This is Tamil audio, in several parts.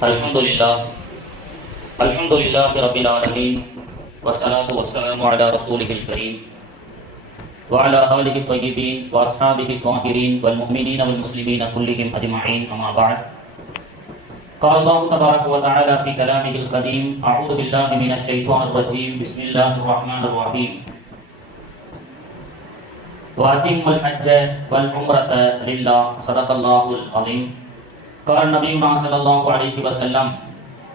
Alhamdulillah Rabbil Alamin. Wassalatu wassalamu ala rasulihil kareem wa ala alihi tayyibin wa ashabihi tahirin wal mu'minina wal muslimina kullihim ajma'in, amma ba'd. Qala Allah tabaraka wa ta'ala fi kalamihil qadim, a'udhu billahi minash shaitanir rajim, bismillahir rahmanir rahim. Wa atimmul hajja wal umrata lillah, sadaqallahul azim. Qala nabiyuna sallallahu alaihi wasallam,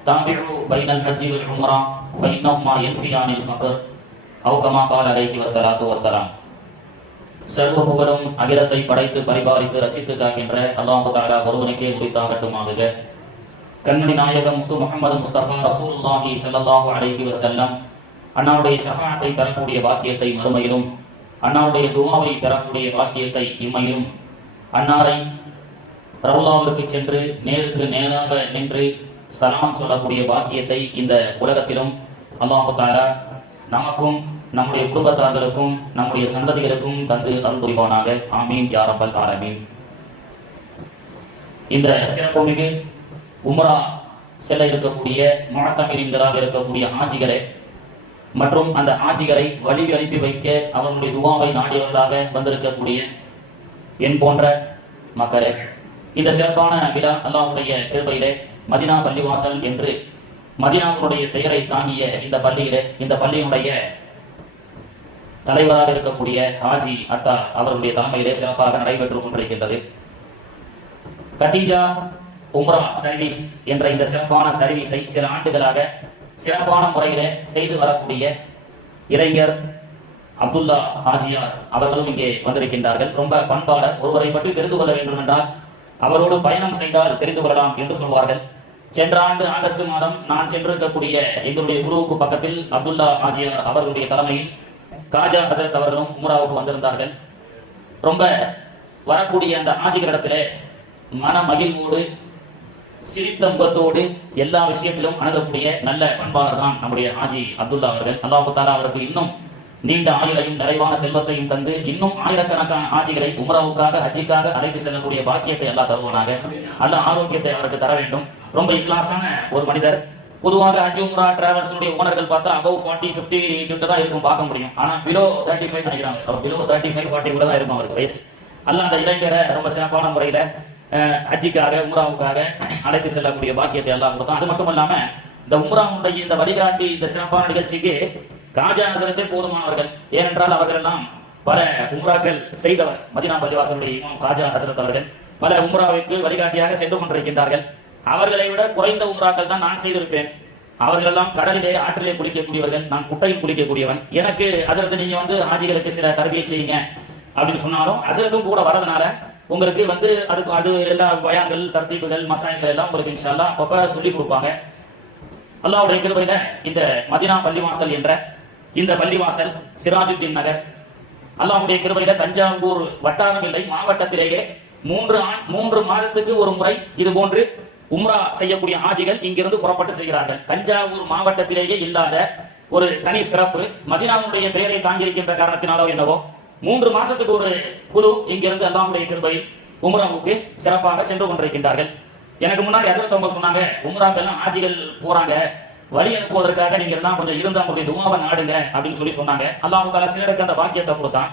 tabi'u bainal hajji wal umrah fa innahuma yanfiyanil faqr, aw kama qala alaihi wassalatu wassalam. சர்வ புகழும் அகிலத்தை படைத்து பரிபாலித்து ரச்சித்து காக்கின்ற அல்லாஹ் தஆலா ஒருவனுக்கே உரித்தாகட்டுமாக. கண்மணி நாயகம் முத்து முஹம்மது முஸ்தபா ரசூலுல்லாஹி ஸல்லல்லாஹு அலைஹி வஸல்லம் அன்னாருடைய ஷஃபாஅத்தை பெறக்கூடிய பாக்கியத்தை மறுமையிலும், அன்னாருடைய துஆவை பெறக்கூடிய பாக்கியத்தை இம்மையிலும், அன்னாரை ரவுலாவிற்கு சென்று நேருக்கு நேராக நின்று சலாம் சொல்லக்கூடிய பாக்கியத்தை இந்த உலகத்திலும் அல்லாஹ் தஆலா நமக்கும் நம்முடைய குடும்பத்தார்களுக்கும் நம்முடைய சந்ததிகளுக்கும் தந்து அருள் புரிவானாக. ஆமீன் யா ரப்பல் ஆலமீன். இந்த சிறப்புமிகு உம்ரா செல்ல இருக்கக்கூடிய முஅத்தமிரீன்களாக இருக்கக்கூடிய ஹாஜிகளை மற்றும் அந்த ஹாஜிகளை வழி அனுப்பி வைக்க அவர்களுடைய துஆவை நாடியவர்களாக வந்திருக்கக்கூடிய என் போன்ற மக்களே, இந்த சிறப்பான விழா அல்லாஹ்வுடைய கிருபையிலே மதீனா பள்ளிவாசல் என்று மதீனாவுடைய பெயரை தாங்கிய இந்த பள்ளியிலே, இந்த பள்ளியினுடைய தலைவராக இருக்கக்கூடிய ஹாஜி அத்தா அவர்களுடைய தலைமையிலே சிறப்பாக நடைபெற்றுக் கொண்டிருக்கின்றது. கதீஜா உம்ரா சர்வீஸ் என்ற இந்த சிறப்பான சர்வீஸை சில ஆண்டுகளாக சிறப்பான முறையிலே செய்து வரக்கூடிய இளைஞர் அப்துல்லா ஹாஜியார் அவர்களும் இங்கே வந்திருக்கின்றார்கள். ரொம்ப பண்பாளர். ஒருவரை பற்றி தெரிந்து கொள்ள வேண்டும் என்றால் அவரோடு பயணம் செய்தால் தெரிந்து கொள்ளலாம் என்று சொல்வார்கள். சென்ற ஆண்டு ஆகஸ்ட் மாதம் நான் சென்றிருக்கக்கூடிய எங்களுடைய குழுவுக்கு பக்கத்தில் அப்துல்லா ஹாஜியார் அவர்களுடைய தலைமையில் காஜா ஹசரத் அவர்களும் உம்ராவுக்கு வந்திருந்தார்கள். ரொம்ப வரக்கூடிய அந்த ஹாஜிகளிடத்திலே மன மகிழ்வோடு சிரித்த முகத்தோடு எல்லா விஷயத்திலும் அணுகக்கூடிய நல்ல பண்பாளர் தான் நம்முடைய ஹாஜி அப்துல்லா அவர்கள். அல்லாஹ் தஆலா அவருக்கு இன்னும் நீண்ட ஆயுளையும் நிறைவான செல்வத்தையும் தந்து இன்னும் ஆயிரக்கணக்கான ஹாஜிகளை உம்ராவுக்காக ஹஜ்ஜிக்காக அழைத்து செல்லக்கூடிய பாக்கியத்தை அல்லாஹ் தருவானாக. அல்லாஹ் ஆரோக்கியத்தை அவருக்கு தர வேண்டும். ரொம்ப இக்லாஸான ஒரு மனிதர். பொதுவாக ஹஜ் உம்ரா டிராவல்ஸுடைய ஓனர்கள் பார்த்தா அபவ் 40, 50 கிட்ட தான் இருக்கும் பார்க்க முடியும். ஆனால் பிலோ 35 நினைக்கிறாங்க. அவர் பிலோ 35, 40 கூட தான் இருக்கும் அவருக்கு வயசு. அல்லாஹ் அந்த இளைஞரை ரொம்ப சிறப்பான முறையில் ஹஜ்ஜிக்காக உம்ராவுக்காக அழைத்து செல்லக்கூடிய பாக்கியத்தை அல்லாஹ் கொடுத்தான். அது மட்டும் இல்லாம இந்த உம்ராவுடைய இந்த வழிகாட்டி இந்த சிறப்பான நிகழ்ச்சிக்கு காஜா ஹசரத்தே போதுமானவர்கள். ஏனென்றால் அவர்கள் எல்லாம் பல உம்ராக்கள் செய்தவர். மதீனா பள்ளிவாசலுடைய இமாம் காஜா ஹசரத் அவர்கள் பல உம்ராவிற்கு வழிகாட்டியாக சென்று கொண்டிருக்கின்றார்கள். அவர்களை விட குறைந்த உம்ராக்கள் தான் நான் செய்திருப்பேன். அவர்கள் எல்லாம் கடலிலே ஆற்றிலே குளிக்கக்கூடியவர்கள், நான் குட்டையில் குளிக்கக்கூடியவன். எனக்கு ஹசரத் நீங்க ஹாஜிகளுக்கு சில தரபியை செய்யுங்க அப்படின்னு சொன்னாலும் ஹசரத்தும் கூட வரதுனால உங்களுக்கு அது எல்லா பயான்கள் தர்தீபுகள் மசாயங்கள் எல்லாம் உங்களுக்கு இன்ஷா அல்லாஹ் அப்பப்ப சொல்லி கொடுப்பாங்க. அல்லாஹ்வுடைய கிருபையில இந்த மதீனா பள்ளிவாசல் என்ற இந்த பள்ளிவாசல் சிராஜுத்தீன் நகர், அல்லாஹ்வுடைய கிருபையில தஞ்சாவூர் வட்டாரம் இல்லை மாவட்டத்திலேயே 3 மாதத்துக்கு ஒரு முறை இது போன்று உம்ரா செய்யக்கூடிய ஹாஜிகள் இங்கிருந்து புறப்பட்டு செய்கிறார்கள். தஞ்சாவூர் மாவட்டத்திலேயே இல்லாத ஒரு தனி சிறப்பு மதீனாவுடைய பெயரை தாங்கியிருக்கின்ற காரணத்தினாலோ என்னவோ 3 மாசத்துக்கு ஒரு குழு இங்கிருந்து அல்லாஹ்வுடைய கிருபையில் உம்ராவுக்கு சிறப்பாக சென்று கொண்டிருக்கின்றார்கள். எனக்கு முன்னாடி ஹசரத் அவங்க சொன்னாங்க, உம்ராக்கெல்லாம் ஹாஜிகள் போறாங்க, வழி அனுப்புவதற்காக நீங்க எல்லாம் கொஞ்சம் இருந்து அவங்களுடைய துஆவை நாடுங்க அப்படின்னு சொன்னாங்க. அல்லாஹ் தஆலா சிலருக்கு அந்த பாக்கியத்தை கொடுத்தான்.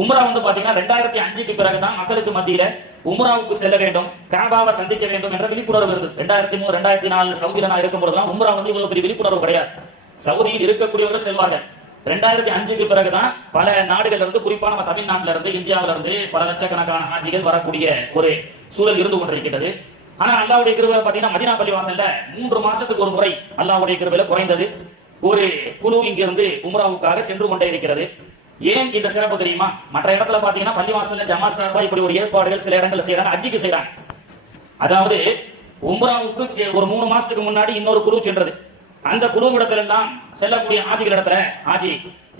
உம்ரா பாத்தீங்கன்னா 2005க்கு பிறகுதான் மக்களுக்கு மத்தியில உம்ராவுக்கு செல்ல வேண்டும், காபாவை சந்திக்க வேண்டும் என்ற விழிப்புணர்வு இருந்தது. 2003, 2004 சவுதியில நான் இருக்கும் பொழுதுதான் உம்ரா இவ்வளவு பெரிய விழிப்புணர்வு கிடையாது. சவுதியில் இருக்கக்கூடியவர்கள் செல்வார்கள். 2005க்கு பிறகுதான் பல நாடுகள் இருந்து, குறிப்பா நம்ம தமிழ்நாட்டில இருந்து இந்தியாவில இருந்து பல லட்சக்கணக்கான ஹாஜிகள் வரக்கூடிய ஒரு சூழல் இருந்து கொண்டிருக்கிறது. ஆனா அல்லாஹ்வுடைய கிருபையில பாத்தீங்கன்னா மதீனா பள்ளிவாசல்ல 3 மாசத்துக்கு ஒரு முறை அல்லாஹ்வுடைய கிருபையில குறைந்தது ஒரு குழு இங்கிருந்து உம்ராவுக்காக சென்று கொண்டே இருக்கிறது. ஏன் இந்த சிறப்பு தெரியுமா? மற்ற இடத்துல பாத்தீங்கன்னா பள்ளிவாசல்ல ஜமாத் சார்பா இப்படி ஒரு ஏற்பாடுகள் சில இடங்கள்ல செய்யறாங்க, ஹஜ்ஜிக்கு செய்யறாங்க. அதாவது உம்ராவுக்கு ஒரு 3 மாசத்துக்கு முன்னாடி இன்னொரு குழு சென்றது. அந்த குழு இடத்துல எல்லாம் செல்லக்கூடிய ஹாஜிகள் இடத்துல, ஹாஜி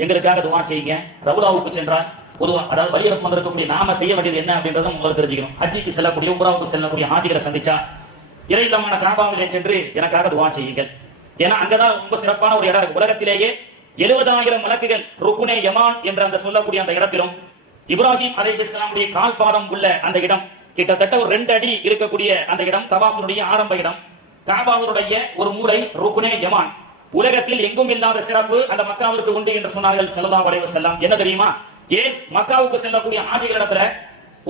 எங்களுக்காக துஆ செய்யுங்க. ரவுலாவுக்கு சென்றால் பொதுவா அதாவது வழியனுப்பு வந்திருக்கக்கூடிய நாம செய்ய வேண்டியது என்ன அப்படின்றத உங்களுக்கு தெரிஞ்சுக்கணும். ஹஜ்ஜிக்கு செல்லக்கூடிய உம்ராவுக்கு செல்லக்கூடிய ஹாஜிகளை சந்திச்சா இறையில்லமான காபாவிலே சென்று எனக்காக துஆ செய்யுங்கள். ஏன்னா அங்கதான் ரொம்ப சிறப்பான ஒரு இடம் இருக்கு. உலகத்திலேயே 70,000 மலக்குகள் ருக்குனே யமான் என்ற அந்த சொல்லக்கூடிய அந்த இடத்திலும் இப்ராஹிம் அலைஹிஸ்ஸலாமுடைய கால் பாதம் உள்ள அந்த இடம் கிட்டத்தட்ட ஒரு 2 அடி இருக்கக்கூடிய அந்த இடம் தவாஃபுடைய ஆரம்ப இடம். காபாவுடைய ஒரு மூலை ருக்னே யமான். உலகத்தில் எங்கும் இல்லாத சிறப்பு அந்த மக்காவிற்கு உண்டு என்று சொன்னார்கள் ஸல்லல்லாஹு அலைஹி வஸல்லம். என்ன தெரியுமா? ஏன் மக்காவுக்கு செல்லக்கூடிய ஹாஜிகள் இடத்துல,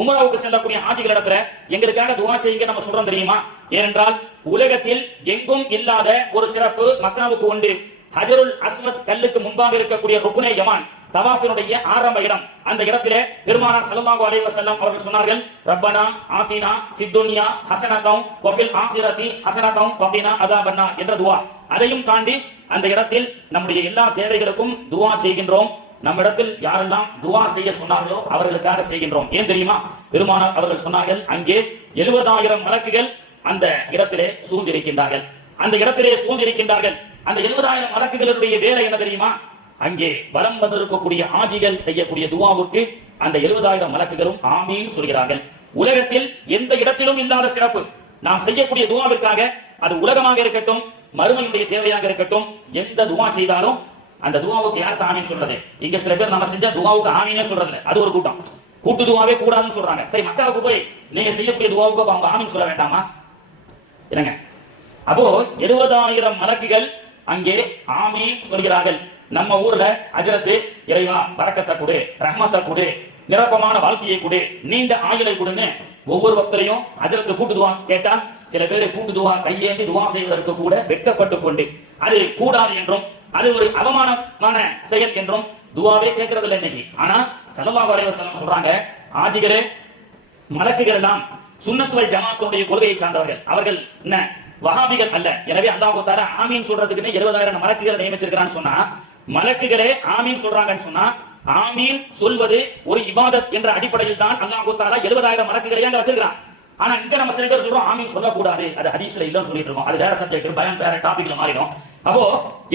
உம்ராவுக்கு செல்லக்கூடிய ஹாஜிகள் இடத்துல எங்களுக்காக துஆ செய்யுங்க நம்ம சொல்றோம் தெரியுமா? ஏனென்றால் உலகத்தில் எங்கும் இல்லாத ஒரு சிறப்பு மக்காவுக்கு உண்டு. ஹஜருல் அஸ்வத் கல்லுக்கு முன்பாக இருக்கக்கூடிய ருக்னே யமான் தவாஃபினுடைய ஆரம்ப இடம். அந்த இடத்திலே பெருமானார் ஸல்லல்லாஹு அலைஹி வஸல்லம் அவர்கள் சொன்னார்கள், ரப்பனா ஆதினா ஃபித் துன்யா ஹஸனதம் வ ஃபில் ஆখিরাতি ஹஸனதம் வ கினா அஸாபன்னார் என்ற துஆ. அதையும் தாண்டி அந்த இடத்தில் நம்முடைய எல்லா தேவைகளுக்கும் துஆ செய்கின்றோம். நம்மிடத்தில் யாரெல்லாம் துஆ செய்ய சொன்னார்களோ அவர்களுக்காக செய்கின்றோம். ஏன் தெரியுமா? பெருமானார் அவர்கள் சொன்னார்கள், அங்கே 70,000 மலக்குகள் அந்த இடத்திலே சூழ்ந்திருக்கின்றார்கள். அந்த இடத்திலே சூழ்ந்திருக்கின்றார்கள். அந்த 70,000 மலக்குகளுடைய வேலை என்ன தெரியுமா? அங்கே வலம் வந்திருக்கக்கூடிய ஹாஜிகள் செய்யக்கூடிய துஆவுக்கு அந்த 70,000 மலக்குகளும் ஆமீன் சொல்கிறார்கள். உலகத்தில் எந்த இடத்திலும் இல்லாத சிறப்பு. நாம் செய்யக்கூடிய துஆவிற்காக, அது உலகமாக இருக்கட்டும், மறுமையுடைய தேவையாக இருக்கட்டும், எந்த துஆ செய்தாலும் அந்த துஆவுக்கு யார் ஆமீன் சொல்றது? இங்க சில பேர் நம்ம செஞ்ச துஆவுக்கு ஆமீனே சொல்றது, அது ஒரு கூட்டம். கூட்டு துஆவே கூடாதுன்னு சொல்றாங்க. சரி, மக்காவுக்கு போய் நீங்க செய்யக்கூடிய துஆவுக்கு அவங்க ஆமீன் சொல்ல வேண்டாமா? என்னங்க? அப்போ 70,000 மலக்குகள் அங்கே ஆமீன் சொல்கிறார்கள். நம்ம ஊர்ல ஹஜ்ரத் இறைவா பரக்கத்தை கொடு, ரஹ்மத்தை கொடு, நிரப்பமான வாழ்க்கையை கொடு, நீண்ட ஆயுளை கொடுன்னு ஒவ்வொரு பக்தரையும் ஹஜ்ரத் கூட்டு துஆ கேட்டா சில பேர் கூட்டு துஆ கையேந்தி துஆ செய்வதற்கு கூட வெட்கப்பட்டு கொண்டு அது கூடாது என்றும் அது ஒரு அவமானமான செயல் என்றும் துஆவே கேட்கறது இல்லை இன்னைக்கு. ஆனா ஸல்லல்லாஹு அலைஹி வஸல்லம் சொல்றாங்க, ஹாஜிகளே மலக்குகள் எல்லாம் சுன்னத் வல் ஜமாத்துடைய கொள்கையை சார்ந்தவர்கள். அவர்கள் என்ன வஹாபிகள் அல்ல. எனவே அல்லாஹ் தஆலா ஆமீன் சொல்றதுக்கு 70,000 மலக்குகளை நியமிச்சிருக்கான்னு சொன்னா, மலக்குகளே ஆமீன் சொல்றாங்கன்னு சொன்னா, ஆமீன் சொல்வது ஒரு இபாதத் என்ற அடிப்படையில் தான் அல்லாஹ் தஆலா 70,000 மலக்குகளை அங்க வச்சிருக்கான். ஆனா இங்க நம்ம சில பேர் சொல்றோம் ஆமீன் சொல்லக்கூடாது, அது ஹதீஸ்ல இல்லன்னு சொல்லிட்டு இருக்கோம். அது வேற சப்ஜெக்ட், பயான் வேற டாபிக்ல மாறிடும். அப்போ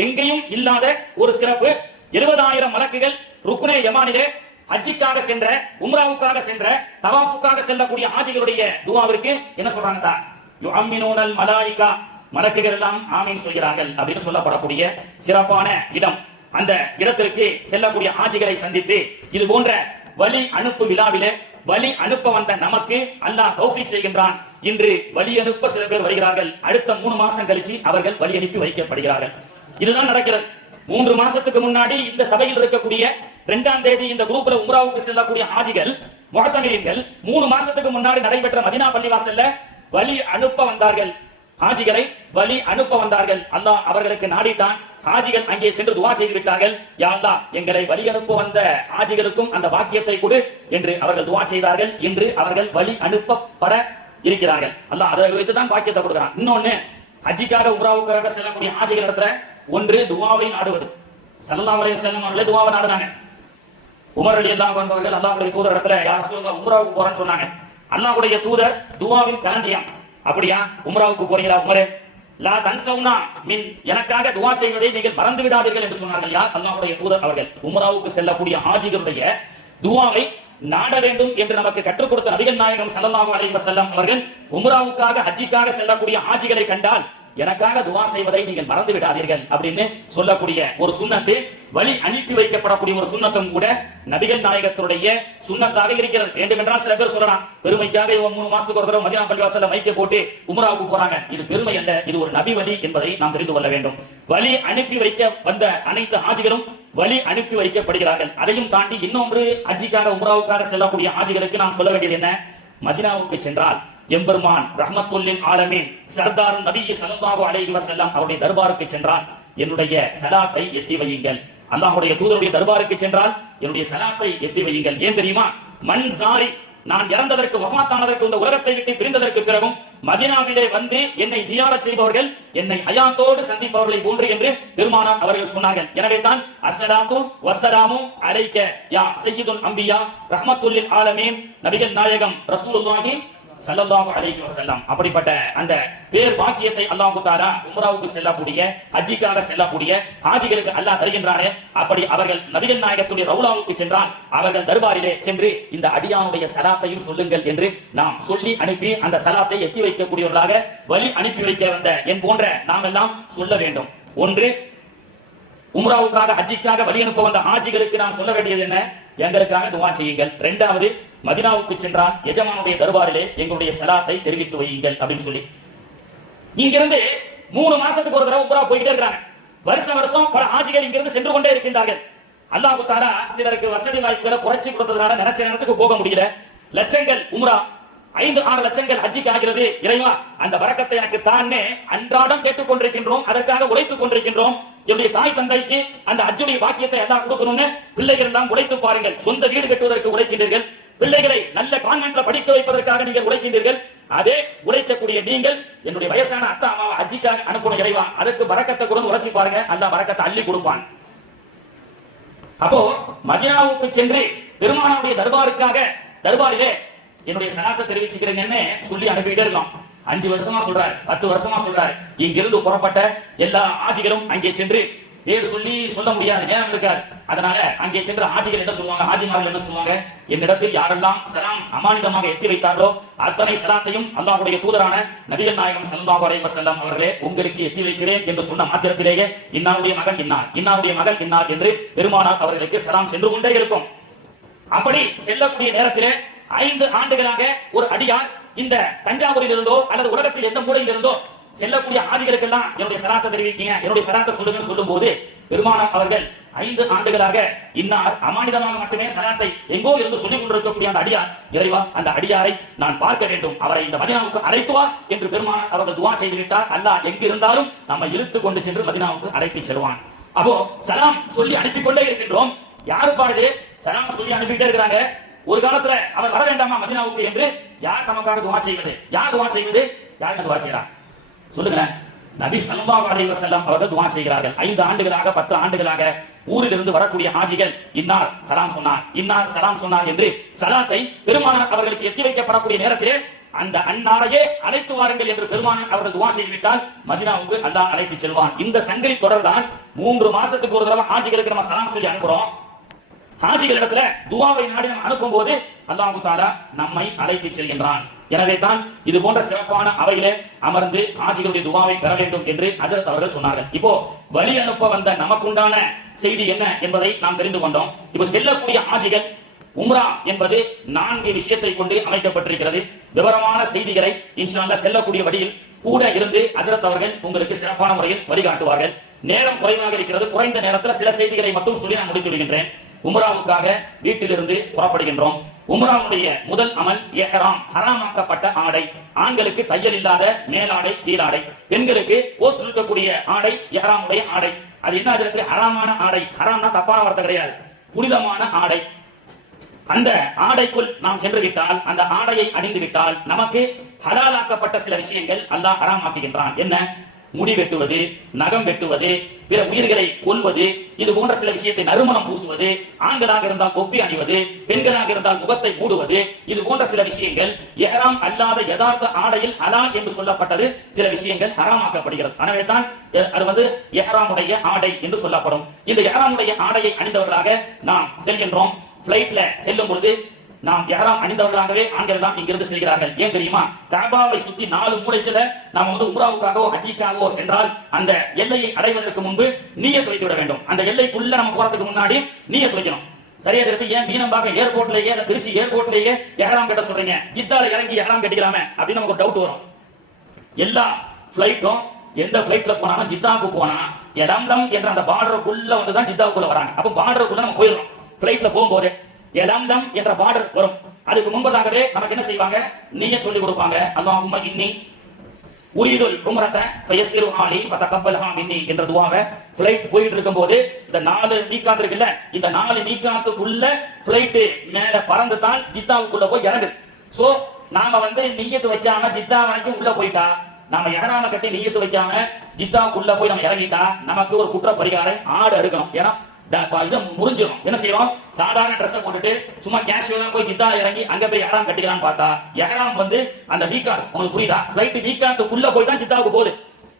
எங்கேயும் இல்லாத ஒரு சிறப்பு. 70,000 மலக்குகள் ருக்னே யமானிலே ஹஜ்ஜிக்காக சென்ற, உம்ராவுக்காக சென்ற, தவாஃபுக்காக செல்லக்கூடிய ஹாஜிகளுடைய துஆவிற்கு என்ன சொல்றாங்க? யுஅம்மினூனல் மலாயிகா, மலக்குகள் எல்லாம் ஆமீன் சொல்கிறார்கள் அப்படின்னு சொல்லப்படக்கூடிய சிறப்பான இடம். அந்த இடத்திற்கு செல்லக்கூடிய ஹாஜிகளை சந்தித்து இது போன்ற வழி அனுப்பு விழாவிலே வழி அனுப்ப வந்த நமக்கு அல்லாஹ் தௌஃபீக் செய்கின்றான். இன்று வழி அனுப்ப சில பேர் வருகிறார்கள். அடுத்த 3 மாசம் கழிச்சு அவர்கள் வழி அனுப்பி வைக்கப்படுகிறார்கள். இதுதான் நடக்கிறது. 3 மாசத்துக்கு முன்னாடி இந்த சபையில் இருக்கக்கூடிய 2ஆம் தேதி இந்த குரூப்ல உம்ராவுக்கு செல்லக்கூடிய ஹாஜிகள் முஅத்தமிரீன்கள் 3 மாசத்துக்கு முன்னாடி நடைபெற்ற மதீனா பள்ளிவாசல்ல வழி அனுப்ப வந்தார்கள். ஹாஜிகளை வழி அனுப்ப வந்தார்கள். அல்லாஹ் அவர்களுக்கு நாடித்தான். ஹாஜிகள் அங்கே சென்று துஆ செய்து விட்டார்கள். யா அல்லாஹ், எங்களை வழி அனுப்ப வந்த ஹாஜிகளுக்கும் அந்த பாக்கியத்தை கொடு என்று அவர்கள் துஆ செய்தார்கள். இன்று அவர்கள் வழி அனுப்பப்பட இருக்கிறார்கள். அல்லாஹ் அதை வைத்து தான் பாக்கியத்தை கொடுக்கிறான். இன்னொன்னு, ஹஜ்ஜிக்காக உம்ராவுக்காக செல்லக்கூடிய ஹாஜிகள் இடத்துல ஒன்று துஆவை நாடுவது. ஸல்லல்லாஹு அலைஹி வஸல்லம் அவர்களே துஆவை நாடுனாங்க. உமர் ரலியல்லாஹு அன்ஹு அவர்கள் அல்லாஹ்வுடைய தூதர் இடத்துல யா ரசூலல்லாஹ் உம்ராவுக்கு போறேன்னு சொன்னாங்க. அல்லாஹ்வுடைய தூதர் துஆவின் களஞ்சியம். அப்படியா, உம்ராவுக்கு போறீங்களா உமரே? லா தன்சவுனா மின், எனக்காக துஆ செய்வதை நீங்கள் மறந்து விடாதீர்கள் என்று சொன்னார்கள். யார்? அல்லாஹ்வுடைய தூதர் அவர்கள். உம்ராவுக்கு செல்லக்கூடிய ஹாஜிகளுடைய துஆவை நாட வேண்டும் என்று நமக்கு கற்றுக் கொடுத்த நபிகள் நாயகம் ஸல்லல்லாஹு அலைஹி வஸல்லம் அவர்கள் உம்ராவுக்காக ஹஜ்ஜிக்காக செல்லக்கூடிய ஹாஜிகளை கண்டால் எனக்காக துஆ செய்வதை நீங்கள் மறந்து விடாதீர்கள் அப்படின்னு சொல்லக்கூடிய ஒரு சுன்னத்து, வழி அனுப்பி வைக்கப்படக்கூடிய ஒரு சுன்னத்தும் கூட நபிகள் நாயகத்துடைய சுன்னத்தாக இருக்கிறது. வேண்டுமென்றால் சில பேர் சொல்லலாம், பெருமைக்காக 3 மாசத்துக்கு ஒரு தடவை மதீனா பள்ளிவாசல்ல மைக்க போட்டு உம்ராவுக்கு போறாங்க. இது பெருமை அல்ல, இது ஒரு நபி வழி என்பதை நாம் தெரிந்து கொள்ள வேண்டும். வழி அனுப்பி வைக்க வந்த அனைத்து ஹாஜிகளும் வழி அனுப்பி வைக்கப்படுகிறார்கள். அதையும் தாண்டி இன்னொன்று, ஹஜ்ஜிக்காக உம்ராவுக்காக செல்லக்கூடிய ஹாஜிகளுக்கு நாம் சொல்ல வேண்டியது என்ன? மதீனாவுக்கு சென்றால் எம்பெருமான் ரஹ்மத்துல்லில் ஆலமீன் சர்தார் நபி ஸல்லல்லாஹு அலைஹி வஸல்லம் அவருடைய தர்பாருக்கு சென்றால் என்னுடைய ஸலாத்தை எத்தி வையுங்கள். அல்லாஹ்வுடைய தூதருடைய தர்பாருக்கு சென்றால் என்னுடைய ஸலாத்தை எத்தி வையுங்கள். ஏன் தெரியுமா? மன் ஸாரி, நான் இறந்ததற்கு, வஃபாத்தானதற்கு, இந்த உலகத்தை விட்டு பிரிந்ததற்கு பிறகும் மதீனாவிலே வந்து என்னை ஜியாரத் செய்பவர்கள் என்னை ஹயாத்தோடு சந்திப்பவர்களை போன்று என்று பெருமானார் அவர்கள் சொன்னார்கள். எனவே தான் அஸ்ஸலாத்து வஸ்ஸலாமு அலைக்க யா சய்யிதுல் அம்பியா ரஹ்மத்துல்லில் ஆலமீன் நபிகள் நாயகம் ரசூலுல்லாஹி ஸல்லல்லாஹு அலைஹி வஸல்லம் அப்படிப்பட்ட அந்த பேர் பாக்கியத்தை அல்லாஹ் தஆலா உம்ராவுக்கு செல்லக்கூடிய, ஹஜ்ஜிக்காக செல்லக்கூடிய ஹாஜிகளுக்கு அல்லாஹ் தருகின்றானே, அப்படி அவர்கள் நபிகள் நாயகத்துடைய ரவுலாவுக்கு சென்றால் அவர்கள் தர்பாரிலே சென்று இந்த அடியானுடைய ஸலாத்தையும் சொல்லுங்கள் என்று நாம் சொல்லி அனுப்பி அந்த ஸலாத்தை எத்தி வைக்கக்கூடியவர்களாக வழி அனுப்பி வைக்க வந்த என் போன்ற நாம் எல்லாம் சொல்ல வேண்டும். ஒன்று, உம்ராவுக்காக ஹஜ்ஜிக்காக வழி அனுப்ப வந்த ஹாஜிகளுக்கு நாம் சொல்ல வேண்டியது என்ன? எங்களுக்காக துஆ செய்யுங்கள். இரண்டாவது, மதீனாவுக்கு சென்றால் எஜமானுடைய தர்பாரிலே எங்களுடைய ஸலாத்தை தெரிவித்து வையுங்கள் அப்படின்னு சொல்லி. இங்கிருந்து 3 மாசத்துக்கு ஒரு தடவை உம்ரா போயிட்டே இருக்காங்க. வருஷம் பல ஹாஜிகள் இங்கிருந்து சென்று கொண்டே இருக்கின்றார்கள். அல்லாஹ் தஆலா சிலருக்கு வசதி வாய்ப்புகளை குறைச்சி கொடுத்ததுனால நினைச்ச நேரத்துக்கு போக முடியல. லட்சங்கள் உம்ரா 5-6 லட்சங்கள் ஹஜ்ஜிக்கு ஆகிறது. இறைவா அந்த பரக்கத்தை எனக்கு தானே அன்றாடம் கேட்டுக் கொண்டிருக்கின்றோம், அதற்காக உழைத்துக் கொண்டிருக்கின்றோம். என்னுடைய தாய் தந்தைக்கு அந்த ஹஜ்ஜுடைய பாக்கியத்தை எல்லாம் கொடுக்கணும்னு பிள்ளைகள் எல்லாம் உழைத்து பாருங்கள். சொந்த வீடு கட்டுவதற்கு உழைக்கின்றீர்கள், பிள்ளைகளை நல்ல கான்வென்ட்ல படிக்க வைப்பதற்காக நீங்கள் உழைக்கின்றீர்கள். அதே உழைக்கக்கூடிய நீங்கள் என்னுடைய வயசான அத்தா அம்மாவை ஹஜ்ஜிக்காக அனுப்பணும் இறைவா, அதுக்கு பரக்கத்தை கொடுத்து உழைச்சி பாருங்க, அல்லாஹ் பரக்கத்தை அள்ளி கொடுப்பான். அப்போ மதீனாவுக்கு சென்று பெருமானாருடைய தர்பாரிலே என்னுடைய சலாத்தை தெரிவிச்சுக்கிறேன்னு சொல்லி அனுப்பிட்டே இருக்கோம். 5 வருஷமா சொல்றாரு, 10 வருஷமா சொல்றாரு. இங்கிருந்து புறப்பட்ட எல்லா ஆஜிகளும் அங்கே சென்று பேர் சொல்லி சொல்ல முடியாது, நேரம் இருக்காது. அதனால அங்கே சென்று ஆஜிகள் என்ன சொல்லுவாங்க, ஆஜிமார்கள் என்ன சொல்லுவாங்க, என்னிடத்தில் யாரெல்லாம் சலாம் அமானிதமாக எத்தி வைத்தார்களோ அத்தனை சலாத்தையும் அல்லாஹ்வுடைய தூதரான நபிகள் நாயகம் ஸல்லல்லாஹு அலைஹி வஸல்லம் அவர்களே உங்களுக்கு எத்தி வைக்கிறேன் என்று சொன்ன மாத்திரத்திலேயே இன்னாருடைய மகன் இன்னார், இன்னாருடைய மகன் இன்னார் என்று பெருமானார் அவர்களுக்கு சலாம் சென்று கொண்டே இருக்கும். அப்படி செல்லக்கூடிய நேரத்திலே 5 ஆண்டுகளாக ஒரு அடியார் இந்த தஞ்சாவூரில் இருந்தோ அல்லது உலகத்தில் எந்த மூலையில் இருந்தோ செல்லக்கூடிய ஆதிகளுக்கெல்லாம் என்னுடைய சலாத்தை தெரிவிக்கீங்க, என்னுடைய சலாத்தை சொல்லுங்க சொல்லும் போது பெருமானார் அவர்கள் 5 ஆண்டுகளாக இன்னார் அமானிதமாக மட்டுமே சலாத்தை எங்கோ இருந்து சொல்லிக் கொண்டிருக்கக்கூடிய அந்த அடியார், இறைவா அந்த அடியாரை நான் பார்க்க வேண்டும், அவரை இந்த மதீனாவுக்கு அழைத்து வா என்று பெருமானார் அவர்கள் துஆ செய்து விட்டார். அல்லாஹ் எங்கு இருந்தாலும் நம்ம இழுத்து கொண்டு சென்று மதீனாவுக்கு அழைத்து செல்வான். அப்போ சலாம் சொல்லி அனுப்பி கொண்டே இருக்கின்றோம். யாரு பாருது சலாம் சொல்லி அனுப்பிட்டே இருக்கிறாங்க. ஒரு காலத்துல அவர் வர வேண்டாமா மதீனாவுக்கு என்று யார் நமக்காக துஆ செய்வது, யார் துஆ செய்வது, யார் துஆ செய்யறா சொல்லுங்க. நபி ஸல்லல்லாஹு அலைஹி வஸல்லம் அவர்கள் துஆ செய்கிறார்கள். 5 ஆண்டுகளாக 10 ஆண்டுகளாக ஊரில் இருந்து வரக்கூடிய ஹாஜிகள் இன்னார் சலாம் சொன்னார், இன்னார் சலாம் சொன்னார் என்று சலாத்தை பெருமானார் அவர்களுக்கு எத்தி வைக்கப்படக்கூடிய நேரத்திலே அந்த அன்னாரையே அழைத்து வாருங்கள் என்று பெருமானார் அவர்கள் துஆ செய்துவிட்டால் மதீனாவுக்கு அல்லாஹ் அழைத்து செல்வான். இந்த சங்கிலி தொடர் தான் 3 மாசத்துக்கு ஒரு தடவை ஹாஜிகளுக்கு நம்ம சலாம் சொல்லி அனுப்புறோம். ஹாஜிகள் இடத்துல துஆவை நாடி நம்ம அனுப்பும் போது அல்லாஹ் தஆலா நம்மை அழைத்து செல்கின்றான். எனவே தான் இது போன்ற சிறப்பான அவையிலே அமர்ந்து ஹாஜிகளுடைய துஆவை பெற வேண்டும் என்று ஹஜ்ரத் அவர்கள் சொன்னார்கள். இப்போ வழி அனுப்ப வந்த நமக்குண்டான செய்தி என்ன என்பதை நாம் தெரிந்து கொண்டோம். இப்போ செல்லக்கூடிய ஹாஜிகள் உம்ரா என்பது 4 விஷயத்தை கொண்டு அமைக்கப்பட்டிருக்கிறது. விவரமான செய்திகளை இன்ஷா அல்லாஹ் செல்லக்கூடிய வழியில் கூட இருந்து ஹஜ்ரத் அவர்கள் உங்களுக்கு சிறப்பான முறையில் வழிகாட்டுவார்கள். நேரம் குறைவாக இருக்கிறது, குறைந்த நேரத்தில் சில செய்திகளை மட்டும் சொல்லி நான் முடித்து விடுகின்றேன். உம்ராவுக்காக வீட்டிலிருந்து புறப்படுகின்றோம். உம்ராவுடைய முதல் அமல் இஹ்ராம், ஹராமாக்கப்பட்ட ஆடை. ஆண்களுக்கு தையல் இல்லாத மேலாடை கீழாடை, பெண்களுக்கு போற்றிருக்கக்கூடிய ஆடை இஹ்ராமுடைய ஆடை. அது என்ன அதற்கு ஹராமான ஆடை, ஹராம்னா தப்பான வார்த்தை கிடையாது, புனிதமான ஆடை. அந்த ஆடைக்குள் நாம் சென்று விட்டால், அந்த ஆடையை அணிந்து விட்டால் நமக்கு ஹலாலாக்கப்பட்ட சில விஷயங்கள் அல்லாஹ் ஹராமாக்குகின்றான். என்ன? முடி வெட்டுவது, நகம் வெட்டுவது, பிற உயிர்களை கொல்வது, இது போன்ற சில விஷயத்தை நறுமணம் பூசுவது, ஆண்களாக இருந்தால் தொப்பி அணிவது, பெண்களாக இருந்தால் முகத்தை மூடுவது, இது போன்ற சில விஷயங்கள் இஹ்ராம் அல்லாத யதார்த்த ஆடையில் ஹலால் என்று சொல்லப்பட்டது. சில விஷயங்கள் ஹராமாக்கப்படுகிறது. எனவே தான் அது இஹ்ராமுடைய ஆடை என்று சொல்லப்படும். இந்த இஹ்ராமுடைய ஆடையை அணிந்தவர்களாக நாம் செல்கின்றோம். பிளைட்ல செல்லும் பொழுது நாம் இஹ்ராம் அணிந்தவர்களாகவே ஆண்கள் எல்லாம் இங்கிருந்து செல்கிறார்கள். ஏன் தெரியுமா? கஅபாவை சுத்தி 4 மூலைகளை நாம் உம்ராவுக்காகவோ ஹஜ்ஜிக்காகவோ சென்றால் அந்த எல்லையை அடைவதற்கு முன்பு நியத் வைத்து விட வேண்டும். அந்த எல்லைக்குள்ள நம்ம போறதுக்கு முன்னாடி நியத் வைக்கணும். சரியா தெரியுது? ஏன் மீனம்பாக்கம் ஏர்போர்ட்லயே இல்ல திருச்சி ஏர்போர்ட்லயே இஹ்ராம் கட்ட சொல்றீங்க, ஜித்தால இறங்கி இஹ்ராம் கட்டிக்கலாமே அப்படின்னு நமக்கு டவுட் வரும். எல்லா பிளைட்டும் எந்த பிளைட்ல போனாலும் ஜித்தாவுக்கு போனா எலம்லம் என்ற அந்த பார்டருக்குள்ள வந்துதான் ஜித்தாவுக்குள்ள வராங்க. அப்ப பார்டருக்குள்ள நம்ம போயிடணும். பிளைட்ல போகும்போது எலம்லம் என்ற பார்டர் வரும். அதுக்கு முன்பதாகவே நமக்கு என்ன செய்வாங்க? நியத் சொல்லி கொடுப்பாங்க. அல்லாஹும்ம இன்னி உரீதுல் உம்ரத ஃபயஸ்ஸிருஹா லி ஃபதகப்பல்ஹா மின்னி என்ற துஆவை ஃளைட் போயிட்டு இருக்கும்போது இந்த 4 மீகாத் இருக்குல்ல, இந்த 4 மீகாத்துக்குள்ள ஃளைட் மேல பறந்து தான் ஜித்தாவுக்குள்ள போய் இறங்குது. சோ நாம நியத் வைக்காம ஜித்தா வரைக்கும் உள்ள போயிட்டா, நாம இஹ்ராம கட்டி நியத் வைக்காம ஜித்தாவுக்குள்ள போய் நம்ம இறங்கிட்டா நமக்கு ஒரு குற்ற பரிகாரம் ஆடு அறுக்கணும். ஏன்னா முறிஞ்சிடும். என்ன செய்யறோம்? சாதாரண ட்ரெஸ் போட்டுட்டு சும்மா கேஷுவலா போய் ஜித்தா இறங்கி அங்க போய் இஹ்ராம் கட்டிக்கலாம் பார்த்தா இஹ்ராம் அந்த மீகாத், உங்களுக்கு புரியுதா? ஃளைட் மீகாத்துக்குள்ள போய் தான் ஜித்தாவுக்கு போகுது.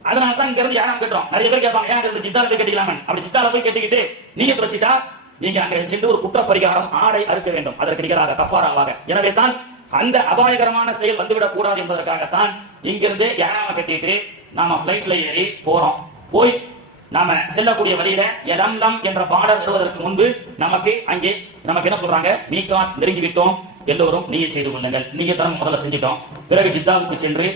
அதனால தான் இங்க இருந்து இஹ்ராம் கட்டுறோம். நிறைய பேர் கேட்பாங்க, ஏன் இருந்து ஜித்தால போய் கட்டிக்கலாமே? அப்படி ஜித்தால போய் கட்டிக்கிட்டு நியத் வச்சிட்டா நீங்க அங்க சென்று ஒரு குற்ற பரிகாரம் ஆடை அறுக்க வேண்டும், அதற்கு நிகராக கஃபாராவாக. எனவே தான் அந்த அபாயகரமான செயல் வந்துவிடக் கூடாது என்பதற்காகத்தான் இங்கிருந்து இஹ்ராம கட்டிட்டு நாம ஃளைட்ல ஏறி போறோம். போய் நாம செல்லக்கூடிய வழியில எலம்லம் என்ற பார்டர் வருவதற்கு முன்பு நமக்கு என்ன சொல்றாங்க? மீகாத் நெருங்கி விட்டோம், எல்லோரும் நியத் செய்து கொள்ளுங்கள். நியத் முதல்ல செஞ்சிட்டோம். பிறகு ஜித்தாவுக்கு சென்று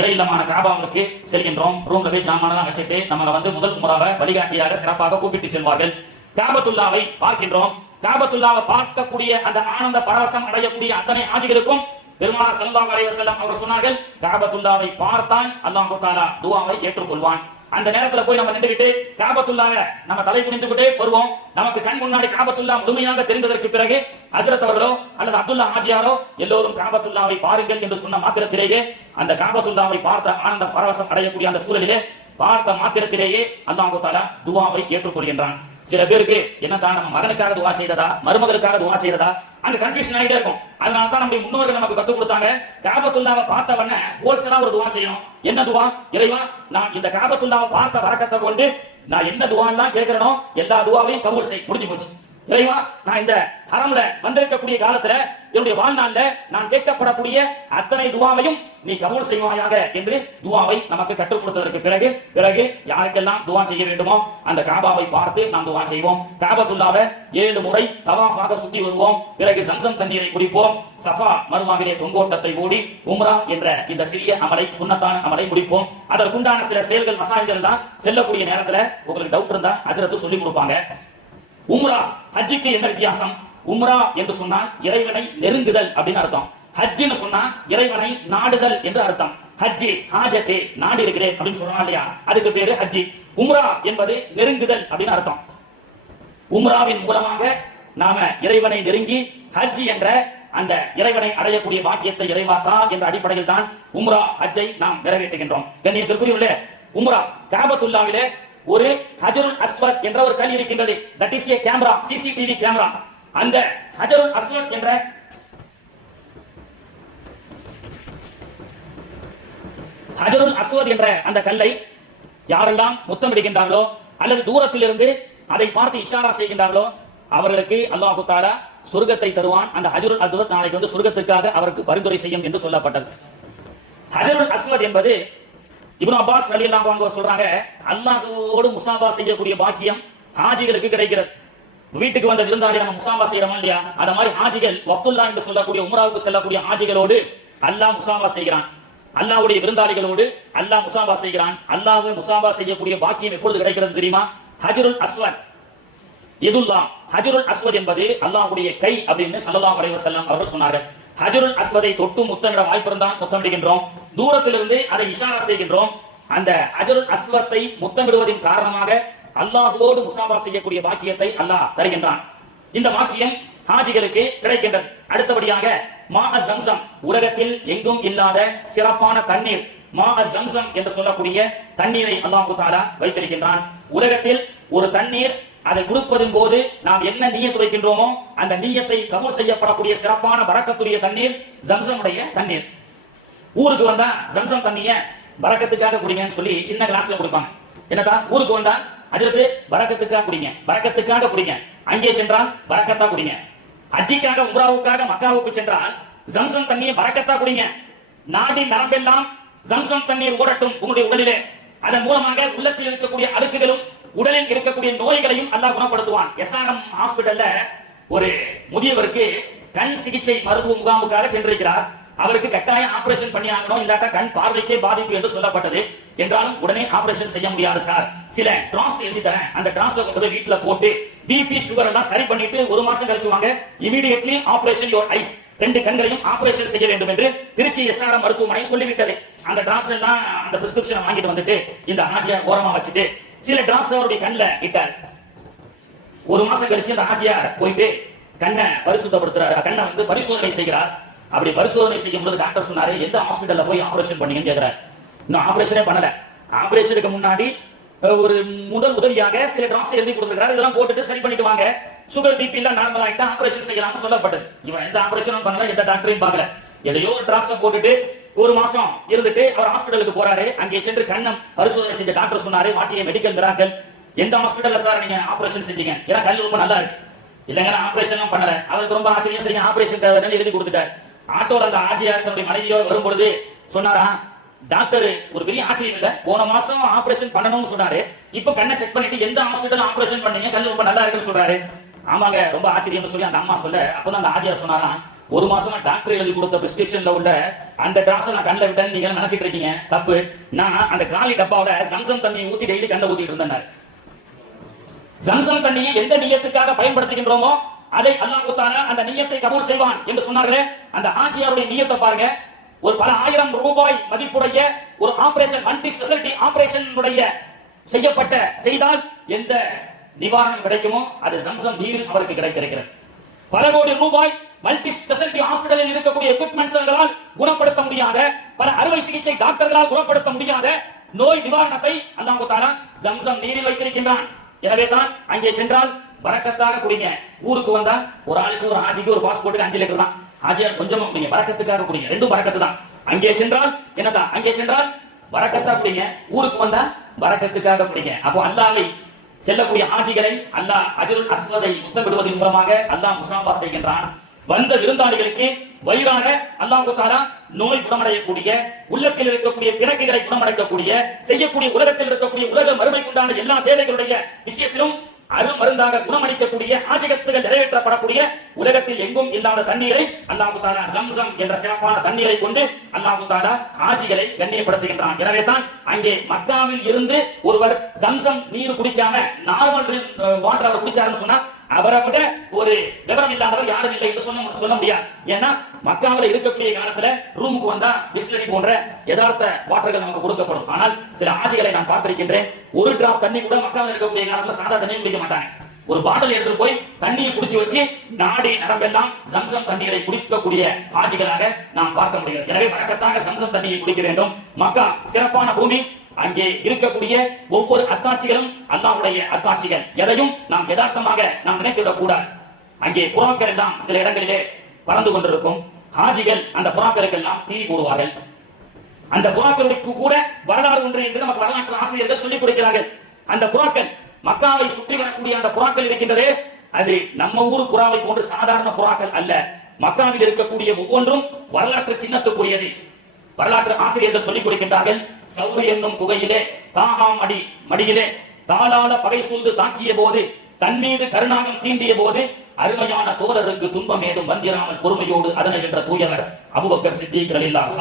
இறை இல்லமான காபாவுக்கு செல்கின்றோம். ரூம்ல போய் ஜாமானெல்லாம் வச்சுட்டு நம்மளை முதல் உம்ராவை வழிகாட்டியாக சிறப்பாக கூப்பிட்டு செல்வார்கள். காபத்துல்லாவை பார்க்கின்றோம். காபத்துல்லாவை பார்க்கக்கூடிய அந்த ஆனந்த பரவசம் அடையக்கூடிய அத்தனை ஆஜிகளுக்கும் பெருமானார் ஸல்லல்லாஹு அலைஹி வஸல்லம் அவர் சொன்னார்கள், காபத்துல்லாவை பார்த்தால் அல்லாஹ் தஆலா துஆவை ஏற்றுக்கொள்வான். அந்த நேரத்துல போய் நம்ம நின்றுகிட்டு காபத்துல்லாவை நம்ம தலை குனிந்துகிட்டே வருவோம். நமக்கு கண் முன்னாடி காபத்துல்லா முழுமையாக தெரிந்ததற்கு பிறகு ஹஜ்ரத் அவர்களோ அல்லது அப்துல்லா ஹாஜியாரோ எல்லோரும் காபத்துல்லாவை பாருங்கள் என்று சொன்ன மாத்திரத்திலேயே அந்த காபத்துல்லாவை பார்த்த ஆனந்த பரவசம் அடையக்கூடிய அந்த சூழலிலே பார்த்த மாத்திரத்திலேயே அல்லாஹ் தஆலா துஆவை ஏற்றுக்கொள்கின்றான். சில பேருக்கு என்னதான் நம்ம மகனுக்காக துவா செய்ததா மருமகளுக்காக துவா செய்ததா அங்க கன்ஃபியூஷன் ஆகிட்டே இருக்கும். அதனால தான் நம்முடைய முன்னோர்கள் நமக்கு கற்றுக் கொடுத்தாங்க, காபத்துல்லாவை பார்த்த உடனே ஹோல்சேலா ஒரு துவா செய்யணும். என்ன துவா? இறைவா, நான் இந்த காபத்துல்லாவை பார்த்த வரக்கத்தை கொண்டு நான் என்ன துவா எல்லாம் கேட்கிறேனோ எல்லா துவாவையும் கபூல் செய். முடிஞ்சு போச்சு. இறைவா, நான் இந்த ஹரம்ல வந்திருக்கக்கூடிய காலத்துல என்னுடைய வாழ்நாள்ல நான் கேட்கப்படக்கூடிய அத்தனை துவாவையும் நீ கபூல் செய்வாயாக என்று துவாவை நமக்கு கற்றுக் கொடுத்ததற்கு பிறகு யாருக்கெல்லாம் துவா செய்ய வேண்டுமோ அந்த காபாவை பார்த்து நாம் துவா செய்வோம். காபத்துல்லாவை 7 முறை தவாஃபாக சுத்தி வருவோம். பிறகு ஜம்சம் தண்ணீரை குடிப்போம். சஃபா மர்வாவிலே தொங்கோட்டத்தை ஓடி உம்ரா என்ற இந்த சிறிய அமலை, சுன்னத்தான அமலை முடிப்போம். அதற்குண்டான சில செயல்கள் மசாயல்கள் எல்லாம் செல்லக்கூடிய நேரத்துல உங்களுக்கு டவுட் இருந்தா ஹஜ்ரத் சொல்லி கொடுப்பாங்க. உம்ரா ஹஜ்ஜுக்கு என்ன வித்தியாசம்? உம்ரா என்று சொன்னால் இறைவனை நெருங்குதல் அப்படின்னு அர்த்தம். ஹஜ்ஜுன்னு சொன்னா இறைவனை நாடுதல் என்று அர்த்தம். ஹஜ்ஜி ஹாஜத்தே நாடு இருக்கிறேன் அப்படின்னு சொல்றோம் இல்லையா, அதுக்கு பேரு ஹஜ்ஜி. உம்ரா என்பது நெருங்குதல் அப்படின்னு அர்த்தம். உம்ராவின் மூலமாக நாம இறைவனை நெருங்கி ஹஜ் என்ற அந்த இறைவனை அடையக்கூடிய பாக்கியத்தை இறைவாத்தா என்ற அடிப்படையில் தான் உம்ரா ஹஜ்ஜை நாம் நிறைவேற்றுகின்றோம். கண்ணியத்திற்குரிய உம்ரா காபத்துல்லாவிலே ஒரு ஹஜருல் அஸ்வத் என்ற ஒரு கல் இருக்கின்றது. That is a camera, CCTV camera. அந்த ஹஜருல் அஸ்வத் என்ற அந்த கல்லை யாரெல்லாம் முத்தமிடுகின்றார்களோ அல்லது தூரத்தில் இருந்து அதை பார்த்து இஷாரா செய்கின்றார்களோ அவர்களுக்கு அல்லாஹ் தஆலா சொர்க்கத்தை தருவான். அந்த ஹஜருல் அஸ்வத் நாளைக்கு சொர்க்கத்துக்காக அவருக்கு பரிந்துரை செய்யும் என்று சொல்லப்பட்டது. ஹஜருல் அஸ்வத் என்பது இப்னு அப்பாஸ் ரலியல்லாஹு அன்ஹு சொல்றாங்க, அல்லாஹ்வோடு முசாபா செய்யக்கூடிய பாக்கியம் ஹாஜிகளுக்கு கிடைக்கிறது. வீட்டுக்கு வந்த விருந்தாளி நம்ம முசாபா செய்யறோம் இல்லையா, அத மாதிரி ஹாஜிகள் வஃப்துல்லா என்று சொல்லக்கூடிய உம்ராவுக்கு செல்லக்கூடிய ஹாஜிகளோடு அல்லாஹ் முசாபா செய்கிறான். அல்லாஹ்வுடைய விருந்தாளிகளோடு அல்லாஹ் முசாபா செய்கிறான். அல்லாஹ்வை முசாபா செய்யக்கூடிய பாக்கியம் எப்பொழுது கிடைக்கிறது தெரியுமா? ஹஜருல் அஸ்வத் இதுல்லா. ஹஜருல் அஸ்வத் என்பது அல்லாஹ்வுடைய கை அப்படின்னு ஸல்லல்லாஹு அலைஹி வஸல்லம் அவர்கள் சொன்னார்கள். ஹஜருல் அஸ்வதை தொட்டு முத்தமிட வாய்ப்பிருந்தால் முத்தமிடுகின்றோம். தூரத்திலிருந்து அதை இஷாரா செய்கின்றோம். அந்த ஹஜருல் அஸ்வத்தை முத்தமிடுவதன் காரணமாக அல்லாஹ்வோடு முசாபா செய்யக்கூடிய பாக்கியத்தை அல்லாஹ் தருகின்றான். இந்த பாக்கியம் ஹாஜிகளுக்கு கிடைக்கின்றது. அடுத்தபடியாக மா ஜம்சம், உலகத்தில் எங்கும் இல்லாத சிறப்பான தண்ணீர் மா ஜம்சம் என்று சொல்லக்கூடிய தண்ணீரை அல்லாஹ் தஆலா வைத்திருக்கின்றான். உலகத்தில் ஒரு தண்ணீர் அதை குடிப்பதன் போது நாம் என்ன நிய்யத் வைக்கின்றோமோ அந்த நிய்யத்தை கபூல் செய்யப்படக்கூடிய சிறப்பான பரக்கத்துடைய தண்ணீர் ஜம்சமுடைய தண்ணீர். ஊருக்கு வந்தா ஜம்சம் தண்ணிய பரக்கத்துக்காக குடிங்கன்னு சொல்லி சின்ன கிளாஸ்ல கொடுப்பாங்க. என்னதா ஊருக்கு வந்தா அதுக்கு பரக்கத்துக்காக குடிங்க, பரக்கத்துக்காக குடிங்க. அங்கே சென்றால் பரக்கத்தா குடிங்க. ஹஜ்ஜிக்காக உம்ராவுக்காக மக்காவுக்கு சென்றால் ஜம்சம் தண்ணியை பரக்கத்தா குடிங்க. நாடின் நரம்பெல்லாம் ஜம்சம் தண்ணீர் ஓடட்டும் உங்களுடைய உடலிலே. அதன் மூலமாக உள்ளத்தில் இருக்கக்கூடிய அழுக்குகளும் உடலில் இருக்கக்கூடிய நோய்களையும் அல்லாஹ் குணப்படுத்துவான். எஸ்ஆர்எம் ஹாஸ்பிடல்ல ஒரு முதியவருக்கு கண் சிகிச்சை மருத்துவ முகாமுக்காக சென்றிருக்கிறார். அவருக்கு கட்டாயம் ஆபரேஷன் பண்ணி ஆகணும், இல்லாட்டா கண் பார்வைக்கே பாதிப்பு என்று சொல்லப்பட்டது. என்றாலும் உடனே ஆபரேஷன் செய்ய முடியாது சார், சில டிராப்ஸ் எழுதி தரேன், அந்த டிராப்ஸ் கொண்டு போய் வீட்டுல போட்டு பிபி சுகர் எல்லாம் சரி பண்ணிட்டு 1 மாசம் கழிச்சு வாங்க, இமிடியேட்லி ஆபரேஷன் யுவர் ஐஸ், 2 கண்களையும் ஆபரேஷன் செய்ய வேண்டும் என்று திருச்சி எஸ்ஆர்எம் மருத்துவமனை சொல்லிவிட்டது. அந்த டிராப்ஸ் எல்லாம் அந்த பிரிஸ்கிரிப்ஷனை வாங்கிட்டு வந்துட்டு இந்த ஹாஜியார் ஓரமா வச்சுட்டு சில டிராப்ஸ் அவருடைய கண்ணில் இட்டார். 1 மாசம் கழிச்சு அந்த ஹாஜியார் போயிட்டு கண்ணை பரிசுத்தப்படுத்துறாரு, கண்ணை பரிசோதனை செய்கிறார். அப்படி பரிசோதனை செய்யும் போது டாக்டர் சொன்னாரு, எந்த ஹாஸ்பிட்டல்ல போய் ஆபரேஷன் பண்ணீங்கன்னு கேட்கிறார். இன்னும் ஆபரேஷனே பண்ணல. ஆபரேஷனுக்கு முன்னாடி ஒரு முதல் உதவியாக சில டிராப்ஸ் எழுதி கொடுத்துருக்காரு, இதெல்லாம் போட்டுட்டு சரி பண்ணிட்டு வாங்க, சுகர் பிபி எல்லாம் நார்மல் ஆயிட்டா ஆபரேஷன் செய்யலாம்னு சொல்லப்பட்டது. இவன் எந்த ஆபரேஷனும் பண்ணல, எந்த டாக்டரையும் பார்க்கல. எதையோ ஒரு டிராப்ஸ் போட்டுட்டு 1 மாசம் இருந்துட்டு அவர் ஹாஸ்பிட்டலுக்கு போறாரு. அங்கே சென்று கண்ணம் பரிசோதனை செஞ்ச டாக்டர் சொன்னாரு, வாட்டிய மெடிக்கல் மிராக்கல், எந்த ஹாஸ்பிட்டல்ல சார் நீங்க ஆபரேஷன் செஞ்சீங்க? ஏன்னா கல் ரொம்ப நல்லா இருக்கு. இல்லைங்க நான் ஆபரேஷன் பண்ணல. அவருக்கு ரொம்ப ஆச்சரியம், சரிங்க ஆபரேஷன் தேவைன்னு எழுதி கொடுத்துட்டார். ஆட்டோல அந்த ஆஜியார் தன்னுடைய மனைவியோட வரும்பொழுது சொன்னாரா, டாக்டர் ஒரு பெரிய ஆச்சரியம் இல்ல, போன மாசம் ஆபரேஷன் பண்ணணும்னு சொன்னாரு, இப்ப கண்ணை செக் பண்ணிட்டு எந்த ஹாஸ்பிட்டல் ஆபரேஷன் பண்ணீங்க, கல் ரொம்ப நல்லா இருக்குன்னு சொல்றாரு. ஆமாங்க ரொம்ப ஆச்சரியம் சொல்லி அந்த அம்மா சொல்ல, அப்பதான் அந்த ஆஜியார் சொன்னாரா, ஒரு மாசமா டாக்டர் எழுதி கொடுத்த பிரிஸ்கிரிப்ஷன்ல உள்ள அந்த டிராப்ஸ் நான் கண்ணில் விட்டேன்னு நீங்க நினைச்சிட்டு இருக்கீங்க, தப்பு. நான் அந்த காலி டப்பாவோட சம்சம் தண்ணியை ஊத்தி டெய்லி கண்ட ஊத்திட்டு இருந்தேன். சம்சம் தண்ணியை எந்த நியத்துக்காக பயன்படுத்துகின்றோமோ அதை அல்லாஹ் தஆலா அந்த நியத்தை கபூல் செய்வான் என்று சொன்னார்களே, அந்த ஹாஜியாருடைய நியத்தை பாருங்க. ஒரு பல ஆயிரம் ரூபாய் மதிப்புடைய ஒரு ஆபரேஷன், மல்டி ஸ்பெஷாலிட்டி ஆபரேஷன் செய்யப்பட்ட செய்தால் எந்த நிவாரணம் கிடைக்குமோ அது சம்சம் நீரில் அவருக்கு கிடைக்கிறது. பல கோடி ரூபாய் மல்டி ஸ்பெஷாலிட்டி ஹாஸ்பிடலில் இருக்கக்கூடிய எக்யூப்மெண்ட்ஸ்களால் குணப்படுத்த முடியாத, பல அறுவை சிகிச்சை டாக்டர்களால் குணப்படுத்த முடியாத நோய் நிவாரணத்தை அல்லாஹ் தஆலா சம்சம் நீரில் வைத்திருக்கின்றான். எனவே தான் அங்கே சென்றால் பரக்கத்தாக குடிங்க. ஊருக்கு வந்தா ஒரு ஆளுக்கு ஒரு ஹாஜிக்கு ஒரு பாஸ்போர்ட்டுக்கு 5 லிட்டர் தான். ஹாஜியார் கொஞ்சமா குடிங்க, பரக்கத்துக்காக குடிங்க. ரெண்டும் பரக்கத்து தான். அங்கே சென்றால் என்னதான், அங்கே சென்றால் பரக்கத்தா குடிங்க, ஊருக்கு வந்தா பரக்கத்துக்காக குடிங்க. அப்போ அல்லாஹ்வை செல்லக்கூடிய ஹாஜிகளை அல்லாஹ் அஜ்ருல் அஸ்வதை முத்தமிடுவதன் மூலமாக அல்லாஹ் முசாபா செய்கின்றான். வந்த விருந்தாளிகளுக்கு வயிறாக அல்லாஹ் தஆலா நோய் குணமடையக்கூடிய, உள்ளத்தில் இருக்கக்கூடிய பிணக்குகளை குணமடைக்கக்கூடிய, செய்யக்கூடிய உலகத்தில் இருக்கக்கூடிய உலக மறுமைக்குண்டான எல்லா தேவைகளுடைய விஷயத்திலும் அருமருந்தாக குணமளிக்கக்கூடிய, ஹாஜிகத்துகள் நிறைவேற்றப்படக்கூடிய, உலகத்தில் எங்கும் இல்லாத தண்ணீரை அல்லாஹ் தஆலா சம்சம் என்ற சிறப்பான தண்ணீரை கொண்டு அல்லாஹ் தஆலா ஹாஜிகளை கண்ணியப்படுத்துகின்றான். எனவே தான் அங்கே மக்காவில் இருந்து ஒருவர் சம்சம் நீர் குடிக்காம நார்மல் வாட்டர் அவர் குடிச்சாருன்னு சொன்னா அவரை விட ஒரு விவரம் இல்லாதவர் யாரும் இல்லை என்று சொல்ல முடியாது. ஏன்னா மக்காவில் இருக்கக்கூடிய காலத்துல ரூமுக்கு வந்தா பிஸ்லரி போன்ற யதார்த்த வாட்டர்கள் நமக்கு கொடுக்கப்படும். ஆனால் சில ஆஜிகளை நான் பார்த்திருக்கின்றேன், ஒரு டிராப் தண்ணி கூட மக்காவில் இருக்கக்கூடிய காலத்துல சாதா தண்ணி குடிக்க மாட்டாங்க. ஒரு பாட்டில் எடுத்து போய் தண்ணியை குடிச்சு வச்சு நாடி நரம்பெல்லாம் சம்சம் தண்ணீரை குடிக்கக்கூடிய ஆஜிகளாக நாம் பார்க்க முடியும். எனவே வழக்கத்தாக சம்சம் தண்ணியை குடிக்க வேண்டும். மக்கா சிறப்பான பூமி. அங்கே இருக்கக்கூடிய ஒவ்வொரு அத்தாட்சிகளும் அல்லாஹ்வுடைய அத்தாட்சிகள். எதையும் நாம் யதார்த்தமாக நாம் நினைத்துவிடக் கூடாது. அங்கே புறாக்கள் எல்லாம் சில இடங்களிலே பறந்து கொண்டிருக்கும். ஹாஜிகள் அந்த புறாக்களுக்கு எல்லாம் தீ போடுவார்கள். அந்த புறாக்களுக்கு கூட வரலாறு ஒன்று என்று நமக்கு வரலாற்று ஆசிரியர்கள் சொல்லிக் கொடுக்கிறார்கள். அந்த புறாக்கள், மக்காவை சுற்றி வரக்கூடிய அந்த புறாக்கள் இருக்கின்றதே, அது நம்ம ஊர் புறாவை போன்று சாதாரண புறாக்கள் அல்ல. மக்காவில் இருக்கக்கூடிய ஒவ்வொன்றும் வரலாற்று சின்னத்துக்குரியது. வரலாற்று ஆசிரியர்கள் சொல்லிக் கொடுக்கின்றார்கள், சௌரி என்னும் குகையிலே தாகாம் மடியிலே தாளால பகை சூழ்ந்து தாக்கிய போது, தன் மீது கருணாகம் தீண்டிய போது, அருமையான தோழருக்கு துன்பம் ஏதும் வந்திராமல் பொறுமையோடு அதனை என்ற தூயவர் அபூபக்கர் சித்திக் ரலியல்லாஹு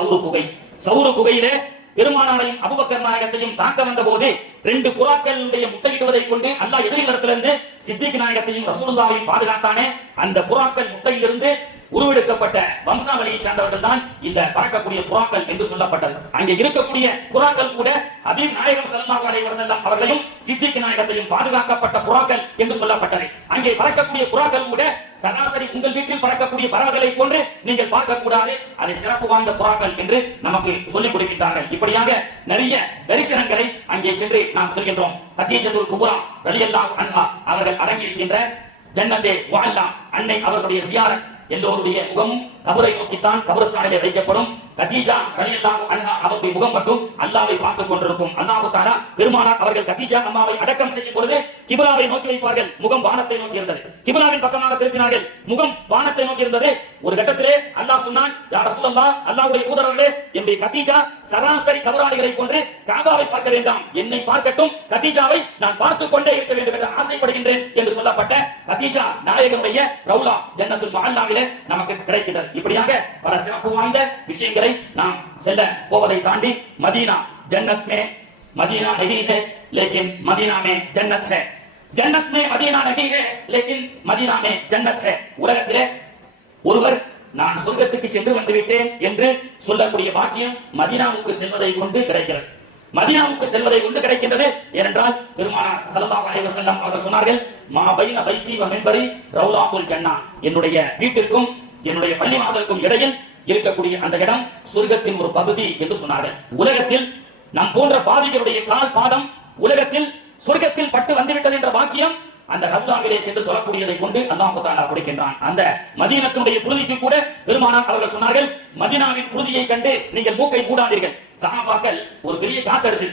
சௌரு குகையிலே பெருமானாரையும் அபூபக்கர் நாயகத்தையும் தாக்க வந்த போது 2 புறாக்களுடைய முட்டையிடுவதை கொண்டு அல்லாஹ் எதிரிடத்திலிருந்து சித்திக் நாயகத்தையும் ரசூலுல்லாஹையும் பாதுகாத்தானே, அந்த புறாக்கள் முட்டையிலிருந்து உருவெடுக்கப்பட்ட வம்சாவளியை சார்ந்தவர்கள் தான் இந்த பறக்கக்கூடிய புறாக்கள் என்று சொல்லப்பட்டது. அங்கே இருக்கக்கூடிய புறாக்கள் கூட ஹபீப் நாயகம் ஸல்லல்லாஹு அலைஹி வஸல்லம் அவர்களையும் சித்திக் நாயகத்தையும் பாதுகாக்கப்பட்ட புறாக்கள் என்று சொல்லப்பட்டது. அங்கே பறக்கக்கூடிய புறாக்கள் கூட சராசரி உங்கள் வீட்டில் பறக்கக்கூடிய பறவைகளை போன்று நீங்கள் பார்க்க கூடாது, அதை சிறப்பு வாய்ந்த புறாக்கள் என்று நமக்கு சொல்லிக் கொடுக்கின்றார்கள். இப்படியாக நிறைய தரிசனங்களை அங்கே சென்று நாம் சொல்கின்றோம். கதீஜத்துல் குப்ரா ரலியல்லாஹு அன்ஹா அவர்கள் அடங்கியிருக்கின்ற ஜன்னத்தே முஅல்லா அன்னை அவர்களுடைய ஜியாரத் எல்லோருடைய முகமும் கபரை நோக்கித்தான் கபரஸ்தானிலே வைக்கப்படும். கதீஜா ரலியல்லாஹு அன்ஹா அவருடைய முகம் மட்டும் அல்லாஹ்வை பார்த்துக் கொண்டிருக்கும். அல்லாஹ் தஆலா பெருமானார் அவர்கள் கதீஜா அம்மாவை அடக்கம் செய்யும் பொழுது கிப்லாவை நோக்கி வைப்பார்கள், முகம் வானத்தை நோக்கி இருந்தது. கிப்லாவின் பக்கமாக திருப்பினார்கள், முகம் வானத்தை நோக்கி இருந்தது. ஒரு கட்டத்திலே அல்லாஹ் சொன்னான், யா ரசூலல்லாஹ், அல்லாஹ்வுடைய தூதரே, என்னுடைய கதீஜா சராசரி கபராளிகளை போன்று காபாவை பார்க்க வேண்டாம், என்னை பார்க்கட்டும், கதீஜாவை நான் பார்த்துக் கொண்டே இருக்க வேண்டும் என்று ஆசைப்படுகின்றேன் என்று சொல்லப்பட்ட கதீஜா நாயகனுடைய ரவுலா ஜன்னத்துல் முஅல்லாவிலே நமக்கு கிடைக்கிறது. இப்படியாக பல சிறப்பு வாய்ந்த விஷயங்களை நாம் செல்ல போவதை தாண்டி மதீனா जन्नत में मदीना नहीं है लेकिन मदीना में जन्नत है, जन्नत में मदीना नहीं है लेकिन मदीना में जन्नत है. உலகத்திலே ஒருவர் நான் சொர்க்கத்துக்கு சென்று வந்து விட்டேன் என்று சொல்லக்கூடிய பாக்கியம் மதீனாவுக்கு செல்வதை கொண்டு கிடைக்கிறது. மதீனாவுக்கு செல்வதை கொண்டு கிடைக்கின்றது. ஏனென்றால் பெருமானார் ஸல்லல்லாஹு அலைஹி வஸல்லம் அவர்கள் சொன்னார்கள், மா பைன பைத்தி வ மின்பரி ரௌலாத்துல் ஜன்னா, என்னுடைய வீட்டிற்கும் என்னுடைய பள்ளிவாசலுக்கும் இடையில் இருக்கக்கூடிய அந்த இடம் சொர்க்கத்தின் ஒரு பகுதி என்று சொன்னார்கள். உலகத்தில் நம் போன்ற பாவிகளுடைய கால் பாதம் உலகத்தில் சொர்க்கத்தில் பட்டு வந்துவிட்டது என்ற பாக்கியம் அந்த ரவுலாவிலே சென்று தொழக்கூடியதை கொண்டு அல்லாஹ் தஆலா கொடுக்கின்றான். அந்த மதீனத்துடைய புழுதிக்கு கூட பெருமானார் அவர்கள் சொன்னார்கள், மதீனாவின் புழுதியை கண்டு நீங்கள் மூக்கை மூடாதீர்கள். சஹாபாக்கள் ஒரு பெரிய காத்தடிச்சு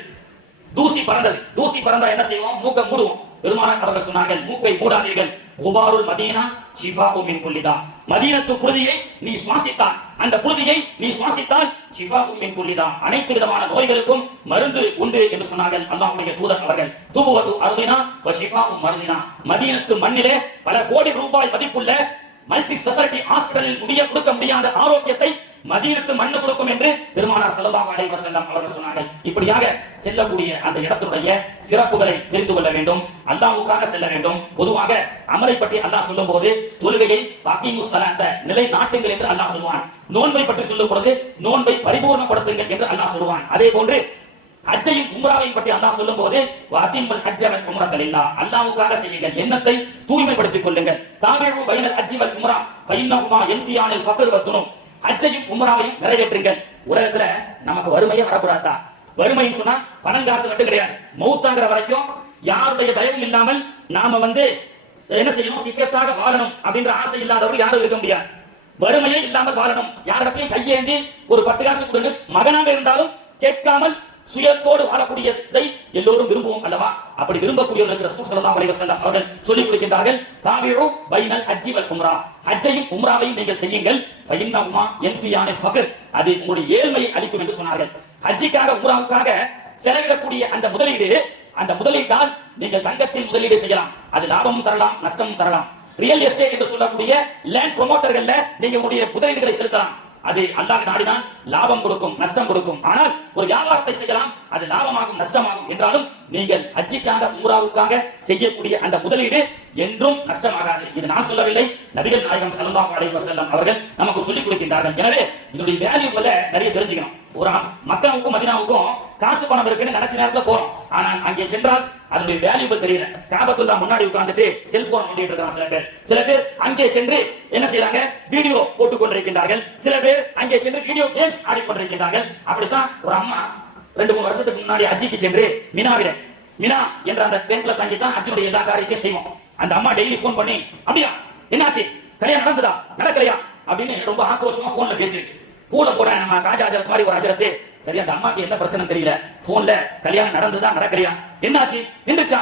தூசி பறந்தது, தூசி பறந்தா என்ன செய்வோம், மூக்கை மூடுவோம். பெருமானார் அவர்கள் சொன்னார்கள், மூக்கை மூடாதீர்கள். குபாருல் மதீனா ஷிஃபாஉ மின் குல்லி தா, மதீனத்து புழுதியை நீ சுவாசித்தால், அந்த புழுதியை நீ சுவாசித்தால் ஷிஃபாஉ மின் குல்லி தா, அனைத்து விதமான நோய்களுக்கும் மருந்து உண்டு என்று சொன்னார்கள் அல்லாஹ்வுடைய தூதர் அவர்கள். துபுவத்து அர்தினா வ ஷிஃபாஉ மர்தினா, மதீனத்து மண்ணிலே பல கோடி ரூபாய் மதிப்புள்ள மல்டி ஸ்பெஷாலிட்டி ஹாஸ்பிடலில் கொடுக்க முடியாத ஆரோக்கியத்தை மதீனத்து மண்ணு கொடுக்கும் என்று பெருமானார் ஸல்லல்லாஹு அலைஹி வஸல்லம் அவர்கள் சொன்னார்கள். இப்படியாக செல்லக்கூடிய அந்த இடத்துடைய சிறப்புகளை தெரிந்து கொள்ள வேண்டும். அல்லாஹ்வுக்காக செல்ல வேண்டும். பொதுவாக அமலை பற்றி அல்லாஹ் சொல்லும் போது தொழுகையை வகீமுஸ் ஸலாத்த நிலை நாட்டுங்கள் என்று அல்லாஹ் சொல்வான். நோன்பை பற்றி சொல்லும் பொழுது நோன்பை பரிபூர்ணப்படுத்துங்கள் என்று அல்லாஹ் சொல்வான். அதே போன்று ஹஜ்ஜையும் உம்ராவையும் பற்றி அல்லாஹ் சொல்லும் போது வஅதிம்முல் ஹஜ்ஜ வல் உம்ரத லில்லாஹ், அல்லாஹ்வுக்காக செய்யுங்கள், எண்ணத்தை தூய்மைப்படுத்திக் கொள்ளுங்கள். தாபிஉ பைனல் ஹஜ்ஜி வல் உம்ரா ஃபஇன்னஹுமா யன்ஃபியானில் ஃபக்ர் வத்துனும், ஹஜ்ஜையும் உம்ராவையும் நிறைவேற்றுங்கள். உலகத்துல நமக்கு வறுமையே வரக்கூடாதா? வறுமைன்னு சொன்னா பணம் காசு மட்டும் கிடையாது. மௌத்தாகிற வரைக்கும் யாருடைய தயவும் இல்லாமல் நாம என்ன செய்யணும், சிக்கத்தாக வாழணும் அப்படின்ற ஆசை இல்லாதவர்கள் யாரும் இருக்க முடியாது. வறுமையே இல்லாமல் வாழணும். யாரிடத்தையும் கையேந்தி ஒரு 10 காசு கொடுங்க மகனாக இருந்தாலும் கேட்காமல் சுயத்தோடு வாழக்கூடியதை எல்லோரும் விரும்புவோம் அல்லவா? அப்படி விரும்பக்கூடியவர்களுக்கு ரசூல் ஸல்லல்லாஹு அலைஹி வஸல்லம் அவர்கள் சொல்லிக் கொடுக்கின்றார்கள், தாபிஉ பைனல் ஹஜ்ஜி வல் உம்ரா, ஹஜ்ஜையும் உம்ராவையும் நீங்கள் செய்யுங்கள். ஃபஇன்னஹுமா யன்ஃபியானில் ஃபக்ர், அது உங்களுடைய ஏழ்மையை அளிக்கும் என்று சொன்னார்கள். ஹஜ்ஜிக்காக உம்ராவுக்காக செலவிடக்கூடிய அந்த முதலீடு, அந்த முதலீட்டால் நீங்கள் தங்கத்தில் முதலீடு செய்யலாம். அது லாபமும் தரலாம், நஷ்டமும் தரலாம். ரியல் எஸ்டேட் என்று சொல்லக்கூடிய லேண்ட் ப்ரொமோட்டர்கள்ல நீங்க உங்களுடைய முதலீடுகளை செலுத்தலாம். அது அல்லாஹ் நாடினால் லாபம் கொடுக்கும், நஷ்டம் கொடுக்கும். ஆனால் ஒரு வியாபாரத்தை செய்யலாம், அது லாபமாகும் நஷ்டமாகும். என்றாலும் நீங்கள் ஹஜ்ஜிக்காக உம்ராவுக்காக செய்யக்கூடிய அந்த முதலீடு என்றும் நஷ்டமாகாது. இது நான் சொல்லவில்லை, நபிகள் நாயகம் ஸல்லல்லாஹு அலைஹி வஸல்லம் அவர்கள் நமக்கு சொல்லிக் கொடுக்கின்றார்கள். எனவே இதனுடைய வேல்யூல நிறைய தெரிஞ்சுக்கணும். ஒரு மக்காவுக்கும் மதீனாவுக்கும் காசு பணம் இருக்குன்னு நினைச்ச நேரத்துல போறோம், ஆனால் அங்கே சென்றால் அதனுடைய வேல்யூபிள் தெரியல. காபத்துல்லா முன்னாடி உட்கார்ந்துட்டு செல்போன் நோண்டிட்டு இருக்காங்க சில பேர் அங்கே சென்று என்ன செய்யறாங்க, வீடியோ போட்டுக் கொண்டிருக்கின்றார்கள். சில பேர் அங்கே சென்று வீடியோ கேம்ஸ் ஆடிக்கொண்டிருக்கின்றார்கள். அப்படித்தான் ஒரு அம்மா 2-3 வருஷத்துக்கு முன்னாடி ஹஜ்ஜிக்கு சென்று மினா என்ற அந்த டென்ட்ல தங்கி தான் ஹஜ்ஜுடைய எல்லா காரியத்தையும் செய்வோம். அந்த அம்மா டெய்லி போன் பண்ணி, அப்படியா என்னாச்சு, கல்யாணம் நடந்ததா நடக்கலையா அப்படின்னு ரொம்ப ஆக்ரோஷமா போன்ல பேசிருக்கு. கூட போற நம்ம காஜா ஹஜரத் மாதிரி ஒரு ஹஜரத்து, சரி அந்த அம்மாக்கு என்ன பிரச்சனை தெரியல, போன்ல கல்யாணம் நடந்ததா நடக்கலையா, என்னாச்சு நின்றுச்சா,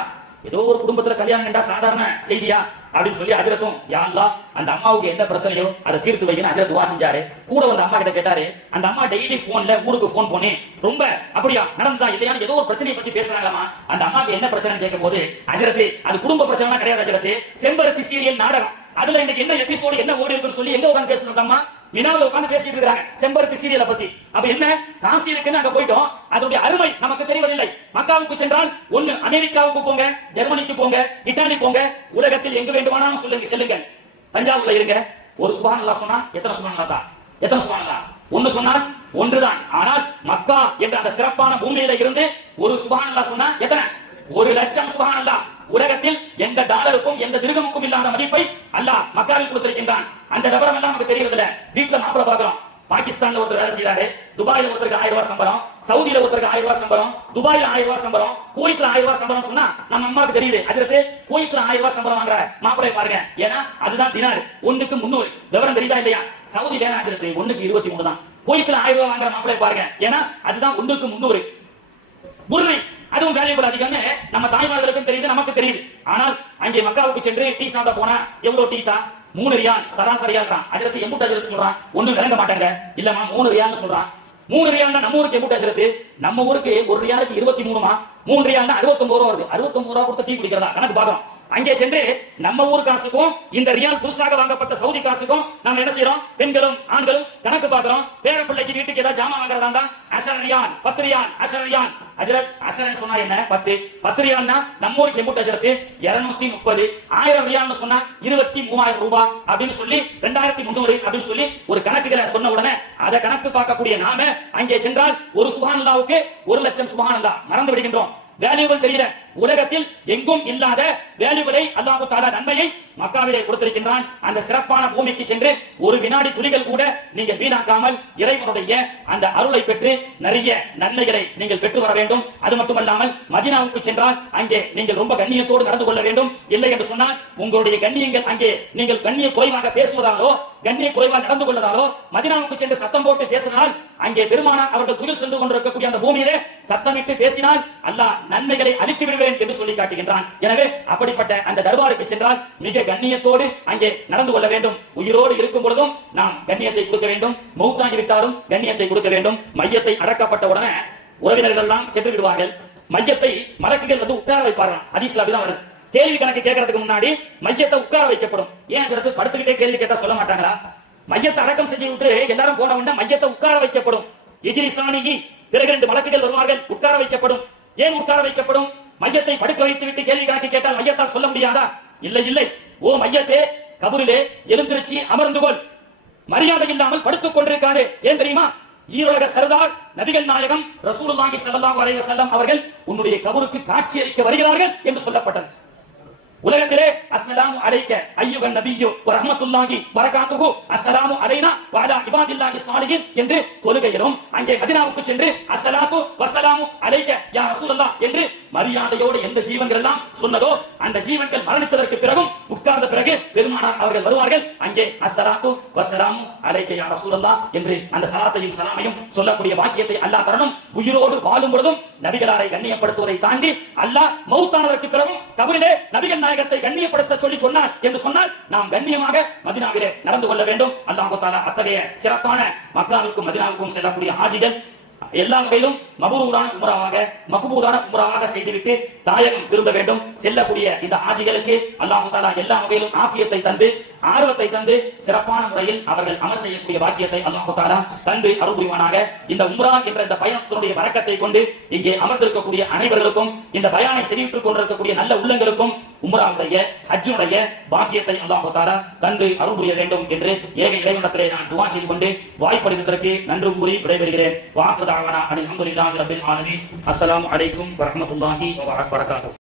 ஏதோ ஒரு குடும்பத்துல கல்யாணம் என்றா சாதாரண செய்தியா அப்படின்னு சொல்லி ஹஜரத்தும், யா அல்லாஹ் அந்த அம்மாவுக்கு என்ன பிரச்சனையோ அதை தீர்த்து வைக்கணும் ஹஜரத் துஆ செஞ்சாரு. கூட வந்து அம்மா கிட்ட கேட்டாரு, அந்த அம்மா டெய்லி போன்ல ஊருக்கு போன் பண்ணி ரொம்ப அப்படியா நடந்ததா இல்லையான்னு ஏதோ ஒரு பிரச்சனையை பத்தி பேசுறாங்களாமா. அந்த அம்மாவுக்கு என்ன பிரச்சனை கேட்கும் போது, ஹஜரத்து அது குடும்ப பிரச்சனை கிடையாது ஹஜரத்து, செம்பருத்தி சீரியல் நாடகம், அதுல இன்னைக்கு என்ன எபிசோடு என்ன ஓடி இருக்குன்னு சொல்லி எங்க உட்கார்ந்து பேசணும்மா, மினாவுல உட்கார்ந்து பேசிட்டு இருக்காங்க செம்பருத்தி சீரியலை பத்தி. அப்ப என்ன காசு இருக்குன்னு அங்க போயிட்டோம், அதோட அருமை நமக்கு தெரியவதில்லை. மக்காவுக்கு சென்றால் ஒண்ணு அமெரிக்காவுக்கு போங்க, ஜெர்மனிக்கு போங்க, இத்தாலி போங்க, உலகத்தில் எங்க வேண்டுமானாலும் செல்லுங்கள். தஞ்சாவூர்ல இருங்க, ஒரு சுப்ஹானல்லாஹ் சொன்னா எத்தனை சுப்ஹானல்லாஹ் தான், எத்தனை சுப்ஹானல்லாஹ், ஒன்னு சொன்னா ஒன்றுதான். ஆனால் மக்கா என்ற அந்த சிறப்பான பூமியில இருந்து ஒரு சுப்ஹானல்லாஹ் சொன்னா எத்தனை, 1,00,000 சுப்ஹானல்லாஹ். உலகத்தில் எந்த டாலருக்கும் எந்த திருகமுக்கும் இல்லாத மதிப்பை அல்லாஹ் மக்காவில் கொடுத்திருக்கின்றான். அந்த விவரம் எல்லாம் நமக்கு தெரியறதில்ல. வீட்டுல மாப்பிள பாக்குறோம், பாகிஸ்தான்ல ஒருத்தர் வேலை செய்யறாரு, துபாயில ஒருத்தருக்கு 1000 ரூபாய் சம்பளம், சவுதியில ஒருத்தருக்கு 1000 ரூபாய் சம்பளம், துபாயில 1000 ரூபாய் சம்பளம், குவைத்ல 1000 ரூபாய் சம்பளம் சொன்னா நம்ம அம்மாவுக்கு தெரியுது, ஹஜ்ரத் குவைத்ல 1000 ரூபாய் சம்பளம் வாங்குற மாப்பிளை பாருங்க, ஏன்னா அதுதான் தினார், 1க்கு 300. விவரம் தெரியுதா இல்லையா? சவுதி வேலை ஹஜ்ரத் 1க்கு 23 தான். குவைத்ல 1000 ரூபாய் வாங்குற மாப்பிளை பாருங்க, ஏன்னா அதுதான் 1க்கு 300. புருணை அதுவும் வேல்யூபிள் அதிகம்னு நம்ம தாய்மார்களுக்கும் தெரியுது, நமக்கு தெரியுது. ஆனால் அங்கே மக்காவுக்கு சென்று டீ சாப்பிட போனா எவ்வளவு டீ தான், 3 ரியால் சராசரியா இருக்கான். ஹஜ்ரத் எம்புட்டு ஹஜ்ரத் சொல்றான், ஒண்ணும் விளங்க மாட்டாங்க, இல்லமா 3 ரியால்னு சொல்றான். 3 ரியால்னா நம்ம ஊருக்கு எம்புட்டு ஹஜ்ரத், நம்ம ஊருக்கு 1 ரியாலுக்கு 23மா, 3 ரியால்னா 69 ரூபா வருது. 69 ரூபா கொடுத்து டீ குடிக்கிறதா கணக்கு பாக்குறோம். அங்கே சென்று நம்ம ஊர் காசுக்கும் இந்த ரியால் புதுசாக வாங்கப்பட்ட சவுதி காசுக்கும் நம்ம என்ன செய்யறோம், பெண்களும் ஆண்களும் கணக்கு பாக்குறோம். பேர பிள்ளைக்கு வீட்டுக்கு ஏதாவது ஜாமான் வாங்குறதா இருந்தா அஷர் ரியால் 10 ரியால் அஷர் ரியால். ஹஜ்ரத் அஷர் சொன்னா என்ன, 10 ரியால்னா நம்ம ஊருக்கு எம்புட்டு ஹஜ்ரத் 230. 1000 ரியால்னு சொன்னா 23,000 ரூபாய் அப்படின்னு சொல்லி 2300 அப்படின்னு சொல்லி ஒரு கணக்குகளை சொன்ன உடனே அதை கணக்கு பார்க்கக்கூடிய நாம அங்கே சென்றால் ஒரு சுப்ஹானல்லாஹ்வுக்கு 1,00,000 சுப்ஹானல்லாஹ் மறந்து விடுகின்றோம். வேல்யூபிள் தெரியல. உலகத்தில் எங்கும் இல்லாத வேல்யூபிளை அல்லாஹ் தஆலா நன்மையை மக்காவிலே கொடுத்திருக்கின்றான். அந்த சிறப்பான பூமிக்கு சென்று ஒரு வினாடி துளிகள் கூட நீங்கள் வீணாக்காமல் இறைவனுடைய அந்த அருளை பெற்று நிறைய நன்மைகளை நீங்கள் பெற்று வர வேண்டும். அது மட்டுமல்லாமல் மதீனாவுக்கு சென்றால் அங்கே நீங்கள் ரொம்ப கண்ணியத்தோடு நடந்து கொள்ள வேண்டும். இல்லை என்று சொன்னால் உங்களுடைய கண்ணியங்கள் அங்கே நீங்கள் கண்ணிய குறைவாக பேசுவதாலோ கண்ணிய குறைவாக நடந்து கொள்வதாலோ மதீனாவுக்கு சென்று சத்தம் போட்டு பேசினால் அங்கே பெருமானார் அவர்கள் துயில் சென்று கொண்டிருக்கக்கூடிய அந்த பூமியிலே சத்தமிட்டு பேசினால் அல்லாஹ் நன்மைகளை அளித்து விடுவேன் என்று சொல்லி காட்டுகின்றான். எனவே அப்படிப்பட்ட அந்த தர்பாருக்கு சென்றால் மிக கண்ணியத்தோடு அங்கே நடந்து கொள்ள வேண்டும். உயிரோடு இருக்கும் பொழுதும் நாம் கண்ணியத்தை கொடுக்க வேண்டும், மௌத்தாகிவிட்டாலும் கண்ணியத்தை கொடுக்க வேண்டும். மையத்தை அடக்கப்பட்ட உடனே உறவினர்கள் எல்லாம் சென்று விடுவார்கள். மையத்தை மலக்குகள் வந்து உட்கார வைப்பார்கள். ஹதீஸ்ல அப்படிதான் வருது. கேள்வி கணக்கு கேட்கறதுக்கு முன்னாடி மையத்தை உட்கார வைக்கப்படும். ஏன் படுத்துக்கிட்டே கேள்வி கேட்டா சொல்ல மாட்டாங்களா? மையத்தை அடக்கம் செஞ்சு விட்டு எல்லாரும் போன உடனே மையத்தை உட்கார வைக்கப்படும். இஜ்ரிசானிஹி, பிறகு 2 மலக்குகள் வருவார்கள், உட்கார வைக்கப்படும். ஏன் உட்கார வைக்கப்படும்? மையத்தை படுக்க வைத்து விட்டு கேள்வி கணக்கு கேட்டால் மையத்தால் சொல்ல முடியாதா? இல்லை இல்லை, ஓ மையத்தே, கபரிலே எழுந்திருச்சி அமர்ந்து கொள், மரியாதை இல்லாமல் படுத்துக் கொண்டிருக்காதே. ஏன் தெரியுமா? ஈரோலக சர்தார் நபிகள் நாயகம் ரசூலுல்லாஹி ஸல்லல்லாஹு அலைஹி வஸல்லம் அவர்கள் உன்னுடைய கபருக்கு காட்சி அளிக்க வருகிறார்கள் என்று சொல்லப்பட்டது. உலகத்திலே அஸ்ஸலாமு அலைக்க அய்யுகன் நபியு வ ரஹ்மத்துல்லாஹி பரகாத்துஹு அஸ்ஸலாமு அலைனா வ அலா இபாதில்லாஹி ஸாலிஹின் என்று தொழுகையிலும், அங்கே மதீனாவுக்கு சென்று அஸ்ஸலாத்து வஸ்ஸலாமு அலைக்க யா ரசூலல்லாஹ் என்று மரியாதையோடு எந்த ஜீவன்கள் எல்லாம் சொன்னதோ அந்த ஜீவன்கள் மரணித்ததற்கு பிறகும் உட்கார்ந்த பிறகு பெருமானார் அவர்கள் வருவார்கள். அங்கே அஸ்ஸலாத்து வஸ்ஸலாமு அலைக்க யா ரசூலல்லாஹ் என்று அந்த ஸலாத்தையும் ஸலாமையும் சொல்லக்கூடிய வாக்கியத்தை அல்லாஹ் தரணும். உயிரோடு வாழும் பொழுதும் நபிகளாரை கண்ணியப்படுத்துவதை தாண்டி அல்லாஹ் மௌத்தானதற்கு பிறகும் கபரிலே நபிகள் நாயகத்தை கண்ணியப்படுத்த சொல்லி சொன்னார் என்று சொன்னால் நாம் கண்ணியமாக மதீனாவிலே நடந்து கொள்ள வேண்டும். அல்லாஹ் தஆலா அத்தகைய சிறப்பான மக்காவுக்கும் மதீனாவுக்கும் செல்லக்கூடிய ஹாஜிகள் எல்லா வகையிலும் மபரூரான உம்ராவாக மக்பூலான உம்ராவாக செய்துவிட்டு தாயகம் திரும்ப வேண்டும். செல்லக்கூடிய இந்த ஹாஜிகளுக்கு அல்லாஹ் தஆலா எல்லா வகையிலும் ஆஃபியத்தை தந்து ஆர்வத்தை தந்து சிறப்பான முறையில் அவர்கள் அமல் செய்யக்கூடிய பாக்கியத்தை அல்லாஹ் தஆலா தந்து அருள் புரிவானாக. இந்த உம்ரா என்ற இந்த பயணத்தினுடைய பரக்கத்தை கொண்டு இங்கே அமர்ந்திருக்கக்கூடிய அனைவர்களுக்கும், இந்த பயானை செறிவிட்டுக் கொண்டிருக்கக்கூடிய நல்ல உள்ளங்களுக்கும் உம்ராவுடைய ஹஜ்ஜுடைய பாக்கியத்தை அல்லாஹ் தஆலா தந்து அருள் புரிய வேண்டும் என்று ஏக இறைவனிடத்திலே நான் துஆ செய்து கொண்டு வாய்ப்பளித்ததற்கு நன்றி கூறி விடைபெறுகிறேன். வாஹிரு தஅவானா அல்ஹம்துலில்லாஹி ரப்பில் ஆலமீன். அஸ்ஸலாமு அலைக்கும் வரஹ்மத்துல்லாஹி வ பரகாத்துஹு.